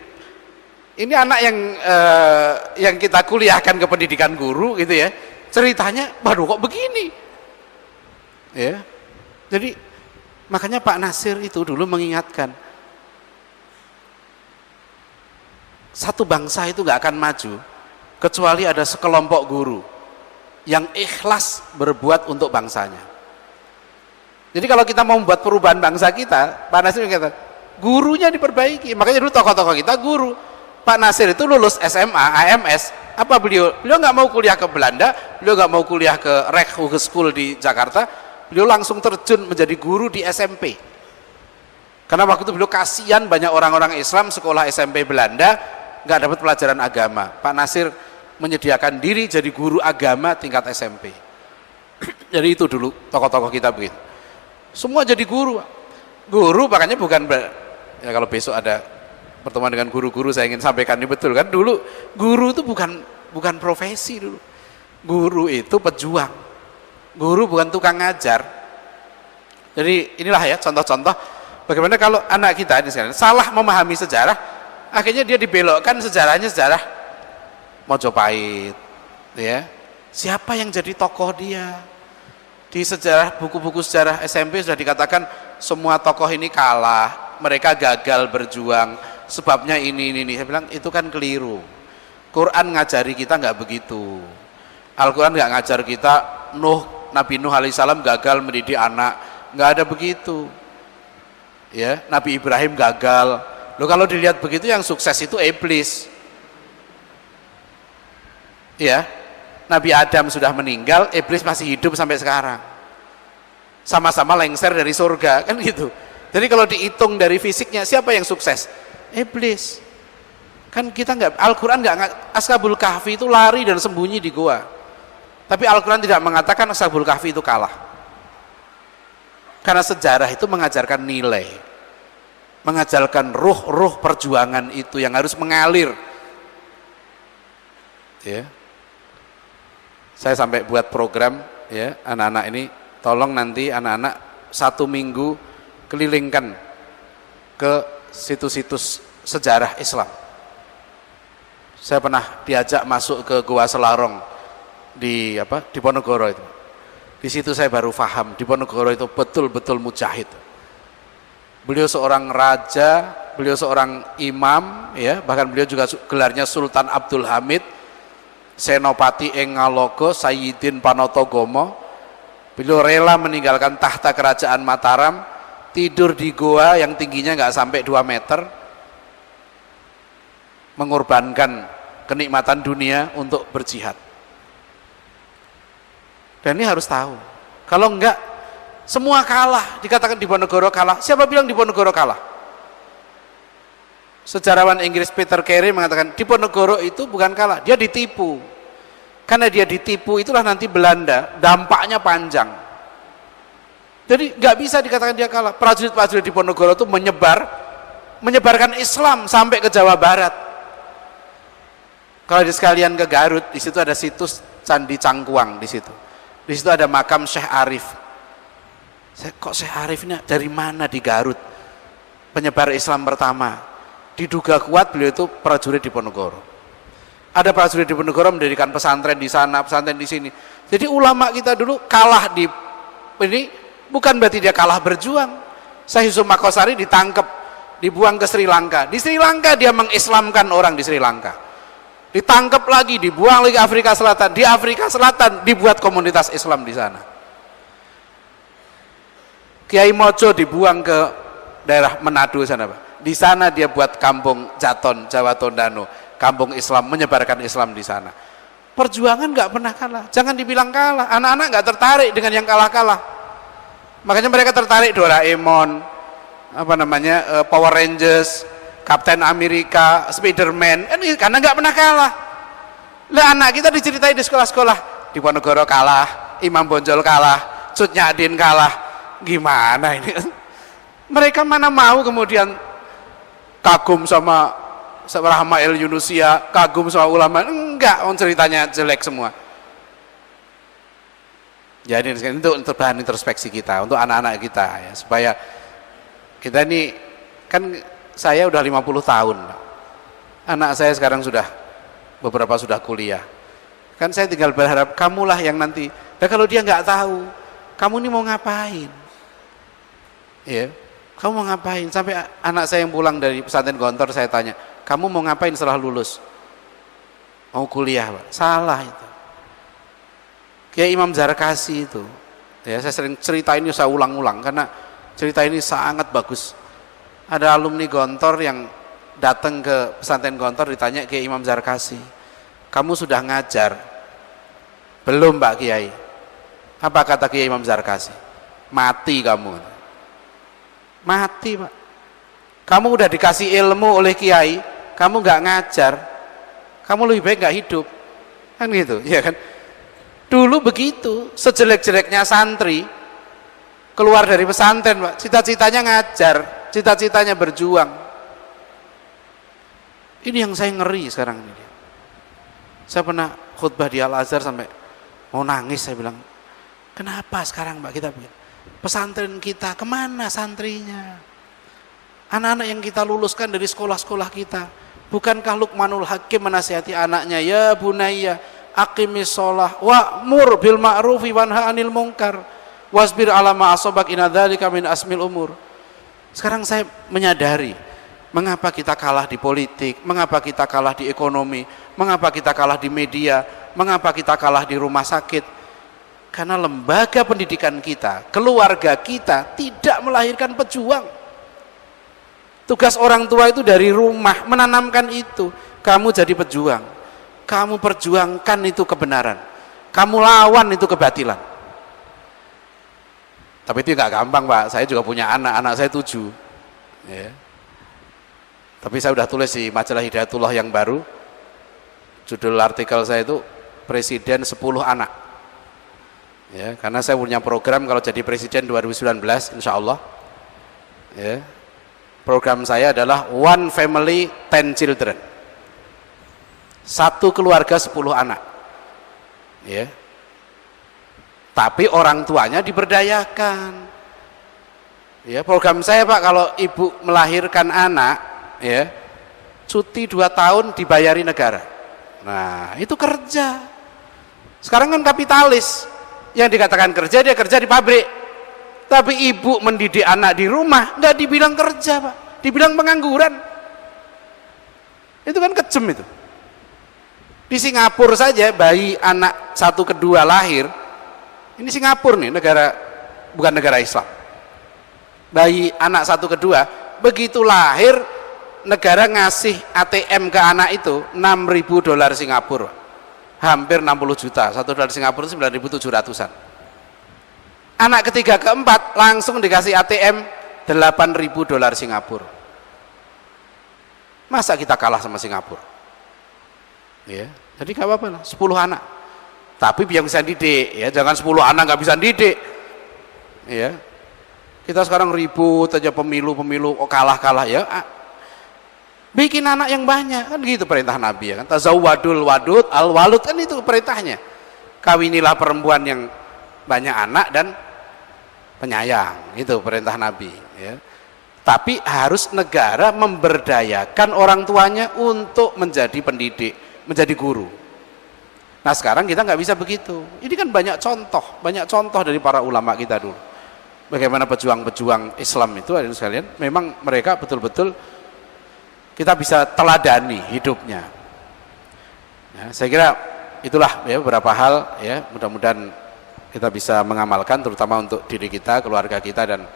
ini anak yang kita kuliahkan ke pendidikan guru gitu ya, ceritanya waduh kok begini ya. Jadi makanya Pak Nasir itu dulu mengingatkan, satu bangsa itu gak akan maju kecuali ada sekelompok guru yang ikhlas berbuat untuk bangsanya. Jadi kalau kita mau membuat perubahan bangsa kita, Pak Nasir kata, gurunya diperbaiki. Makanya dulu tokoh-tokoh kita guru. Pak Nasir itu lulus SMA, AMS, apa beliau nggak mau kuliah ke Belanda, beliau nggak mau kuliah ke Rek Hogeschool di Jakarta, beliau langsung terjun menjadi guru di SMP. Karena waktu itu beliau kasihan banyak orang-orang Islam sekolah SMP Belanda nggak dapat pelajaran agama. Pak Nasir menyediakan diri jadi guru agama tingkat SMP. Jadi itu dulu tokoh-tokoh kita begitu. Semua jadi guru. Guru makanya bukan ya kalau besok ada pertemuan dengan guru-guru saya ingin sampaikan ini betul kan, dulu guru itu bukan profesi dulu. Guru itu pejuang. Guru bukan tukang ngajar. Jadi inilah ya contoh-contoh bagaimana kalau anak kita ini sekarang salah memahami sejarah, akhirnya dia dibelokkan sejarahnya sejarah Mojopahit, ya. Siapa yang jadi tokoh dia? Di sejarah, buku-buku sejarah SMP sudah dikatakan semua tokoh ini kalah, mereka gagal berjuang, sebabnya ini. Saya bilang itu kan keliru. Quran ngajari kita nggak begitu. Al-Quran nggak ngajar kita Nabi Nuh alaihissalam gagal mendidik anak, nggak ada begitu. Ya, Nabi Ibrahim gagal. Loh kalau dilihat begitu yang sukses itu iblis. Ya, Nabi Adam sudah meninggal, iblis masih hidup sampai sekarang. Sama-sama lengser dari surga, kan gitu. Jadi kalau dihitung dari fisiknya, siapa yang sukses? Iblis. Kan kita nggak, Al-Quran nggak, Ashabul Kahfi itu lari dan sembunyi di gua. Tapi Al-Quran tidak mengatakan Ashabul Kahfi itu kalah. Karena sejarah itu mengajarkan nilai, mengajarkan ruh perjuangan itu yang harus mengalir. Ya. Saya sampai buat program ya, anak-anak ini tolong nanti anak-anak 1 minggu kelilingkan ke situs-situs sejarah Islam. Saya pernah diajak masuk ke Gua Selarong di Ponorogo itu. Di situ saya baru paham Diponegoro itu betul-betul mujahid. Beliau seorang raja, beliau seorang imam, ya, bahkan beliau juga gelarnya Sultan Abdul Hamid, Senopati ing Ngalogo, Sayyidin Panotogomo. Beliau rela meninggalkan tahta kerajaan Mataram, tidur di goa yang tingginya nggak sampai 2 meter, mengorbankan kenikmatan dunia untuk berjihad. Dan ini harus tahu. Kalau enggak, semua kalah. Dikatakan Diponegoro kalah. Siapa bilang Diponegoro kalah? Sejarawan Inggris Peter Carey mengatakan Diponegoro itu bukan kalah, dia ditipu. Karena dia ditipu itulah nanti Belanda dampaknya panjang. Jadi nggak bisa dikatakan dia kalah. Prajurit-prajurit Diponegoro itu menyebarkan Islam sampai ke Jawa Barat. Kalau di sekalian ke Garut, di situ ada situs Candi Cangkuang di situ. Di situ ada makam Syekh Arif. Kok Syekh Arif ini dari mana di Garut? Penyebar Islam pertama. Diduga kuat beliau itu prajurit Diponegoro. Ada prajurit Diponegoro mendirikan pesantren di sana, pesantren di sini. Jadi ulama kita dulu kalah di ini bukan berarti dia kalah berjuang. Syekh Yusuf Makosari ditangkap, dibuang ke Sri Lanka. Di Sri Lanka dia mengislamkan orang di Sri Lanka. Ditangkap lagi, dibuang lagi ke Afrika Selatan. Di Afrika Selatan dibuat komunitas Islam di sana. Kiai Mojo dibuang ke daerah Manado sana, Pak. Di sana dia buat kampung Jaton, Jawa Tondano, kampung Islam, menyebarkan Islam di sana. Perjuangan nggak pernah kalah. Jangan dibilang kalah. Anak-anak nggak tertarik dengan yang kalah-kalah. Makanya mereka tertarik Doraemon, Power Rangers, Kapten Amerika, Spiderman, karena nggak pernah kalah. Lah anak kita diceritain di sekolah-sekolah, Diponegoro kalah, Imam Bonjol kalah, Cut Nyak Din kalah, gimana ini? Mereka mana mau kemudian kagum sama Rahmael Yunusia, kagum sama ulama? Enggak, ceritanya jelek semua. Jadi itu untuk bahan introspeksi kita, untuk anak-anak kita ya, supaya kita ini kan saya udah 50 tahun, anak saya sekarang beberapa sudah kuliah, kan saya tinggal berharap kamulah yang nanti, dan kalau dia nggak tahu, kamu ini mau ngapain, ya, kamu mau ngapain? Sampai anak saya yang pulang dari pesantren Gontor saya tanya, kamu mau ngapain setelah lulus? Mau kuliah, Pak. Salah itu. Kayak Imam Zarkasi itu, ya saya sering cerita ini saya ulang-ulang karena cerita ini sangat bagus. Ada alumni Gontor yang datang ke pesantren Gontor ditanya ke Imam Zarkasi, kamu sudah ngajar? Belum Pak Kiai. Apa kata Kiai Imam Zarkasi? Mati kamu. Mati Pak. Kamu udah dikasih ilmu oleh Kiai, kamu nggak ngajar, kamu lebih baik nggak hidup. Kan gitu, ya kan? Dulu begitu, sejelek-jeleknya santri, keluar dari pesantren, Pak. Cita-citanya ngajar, cita-citanya berjuang. Ini yang saya ngeri sekarang ini. Saya pernah khutbah di Al-Azhar sampai mau nangis, saya bilang, kenapa sekarang Pak kita bikin pesantren kita, kemana santrinya? Anak-anak yang kita luluskan dari sekolah-sekolah kita, bukankah Luqmanul Hakim menasihati anaknya, ya bunayya aqimis sholah wa'mur bil ma'rufi wanha 'anil munkar wasbir 'ala ma asabak inna dzalika min asmil umur. Sekarang saya menyadari mengapa kita kalah di politik, mengapa kita kalah di ekonomi, mengapa kita kalah di media, mengapa kita kalah di rumah sakit. Karena lembaga pendidikan kita, keluarga kita tidak melahirkan pejuang. Tugas orang tua itu dari rumah menanamkan itu. Kamu jadi pejuang, kamu perjuangkan itu kebenaran, kamu lawan itu kebatilan. Tapi itu nggak gampang Pak, saya juga punya anak saya 7 ya. Tapi saya udah tulis di majalah Hidayatullah yang baru, judul artikel saya itu Presiden 10 Anak ya, karena saya punya program kalau jadi presiden 2019 insya Allah ya, program saya adalah One Family 10 Children, 1 keluarga 10 anak ya. Tapi orang tuanya diberdayakan ya. Program saya Pak, kalau ibu melahirkan anak ya, cuti 2 tahun dibayari negara. Nah itu kerja. Sekarang kan kapitalis, yang dikatakan kerja, dia kerja di pabrik. Tapi ibu mendidik anak di rumah nggak dibilang kerja Pak, dibilang pengangguran. Itu kan kejem itu. Di Singapura saja bayi anak 1 kedua lahir, ini Singapura nih, negara bukan negara Islam. Bayi anak 1 kedua begitu lahir, negara ngasih ATM ke anak itu $6.000 Singapura, hampir 60 juta. $1 Singapura 9.700-an. Anak ketiga keempat langsung dikasih ATM $8.000 Singapura. Masa kita kalah sama Singapura ya? Jadi gak apa-apa lah 10 anak, tapi yang bisa didik ya, jangan 10 anak nggak bisa didik ya. Kita sekarang ribut aja pemilu kalah ya, bikin anak yang banyak kan gitu perintah Nabi ya kan, tazawwadul wadud al walud kan itu perintahnya, kawinilah perempuan yang banyak anak dan penyayang, itu perintah Nabi ya. Tapi harus negara memberdayakan orang tuanya untuk menjadi pendidik, menjadi guru. Nah sekarang kita nggak bisa begitu. Ini kan banyak contoh dari para ulama kita dulu, bagaimana pejuang-pejuang Islam itu hadirin sekalian, memang mereka betul-betul kita bisa teladani hidupnya ya. Saya kira itulah ya beberapa hal ya, mudah-mudahan kita bisa mengamalkan, terutama untuk diri kita, keluarga kita, dan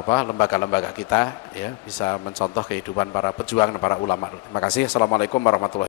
lembaga-lembaga kita ya, bisa mencontoh kehidupan para pejuang dan para ulama. Terima kasih. Assalamualaikum warahmatullahi wabarakatuh.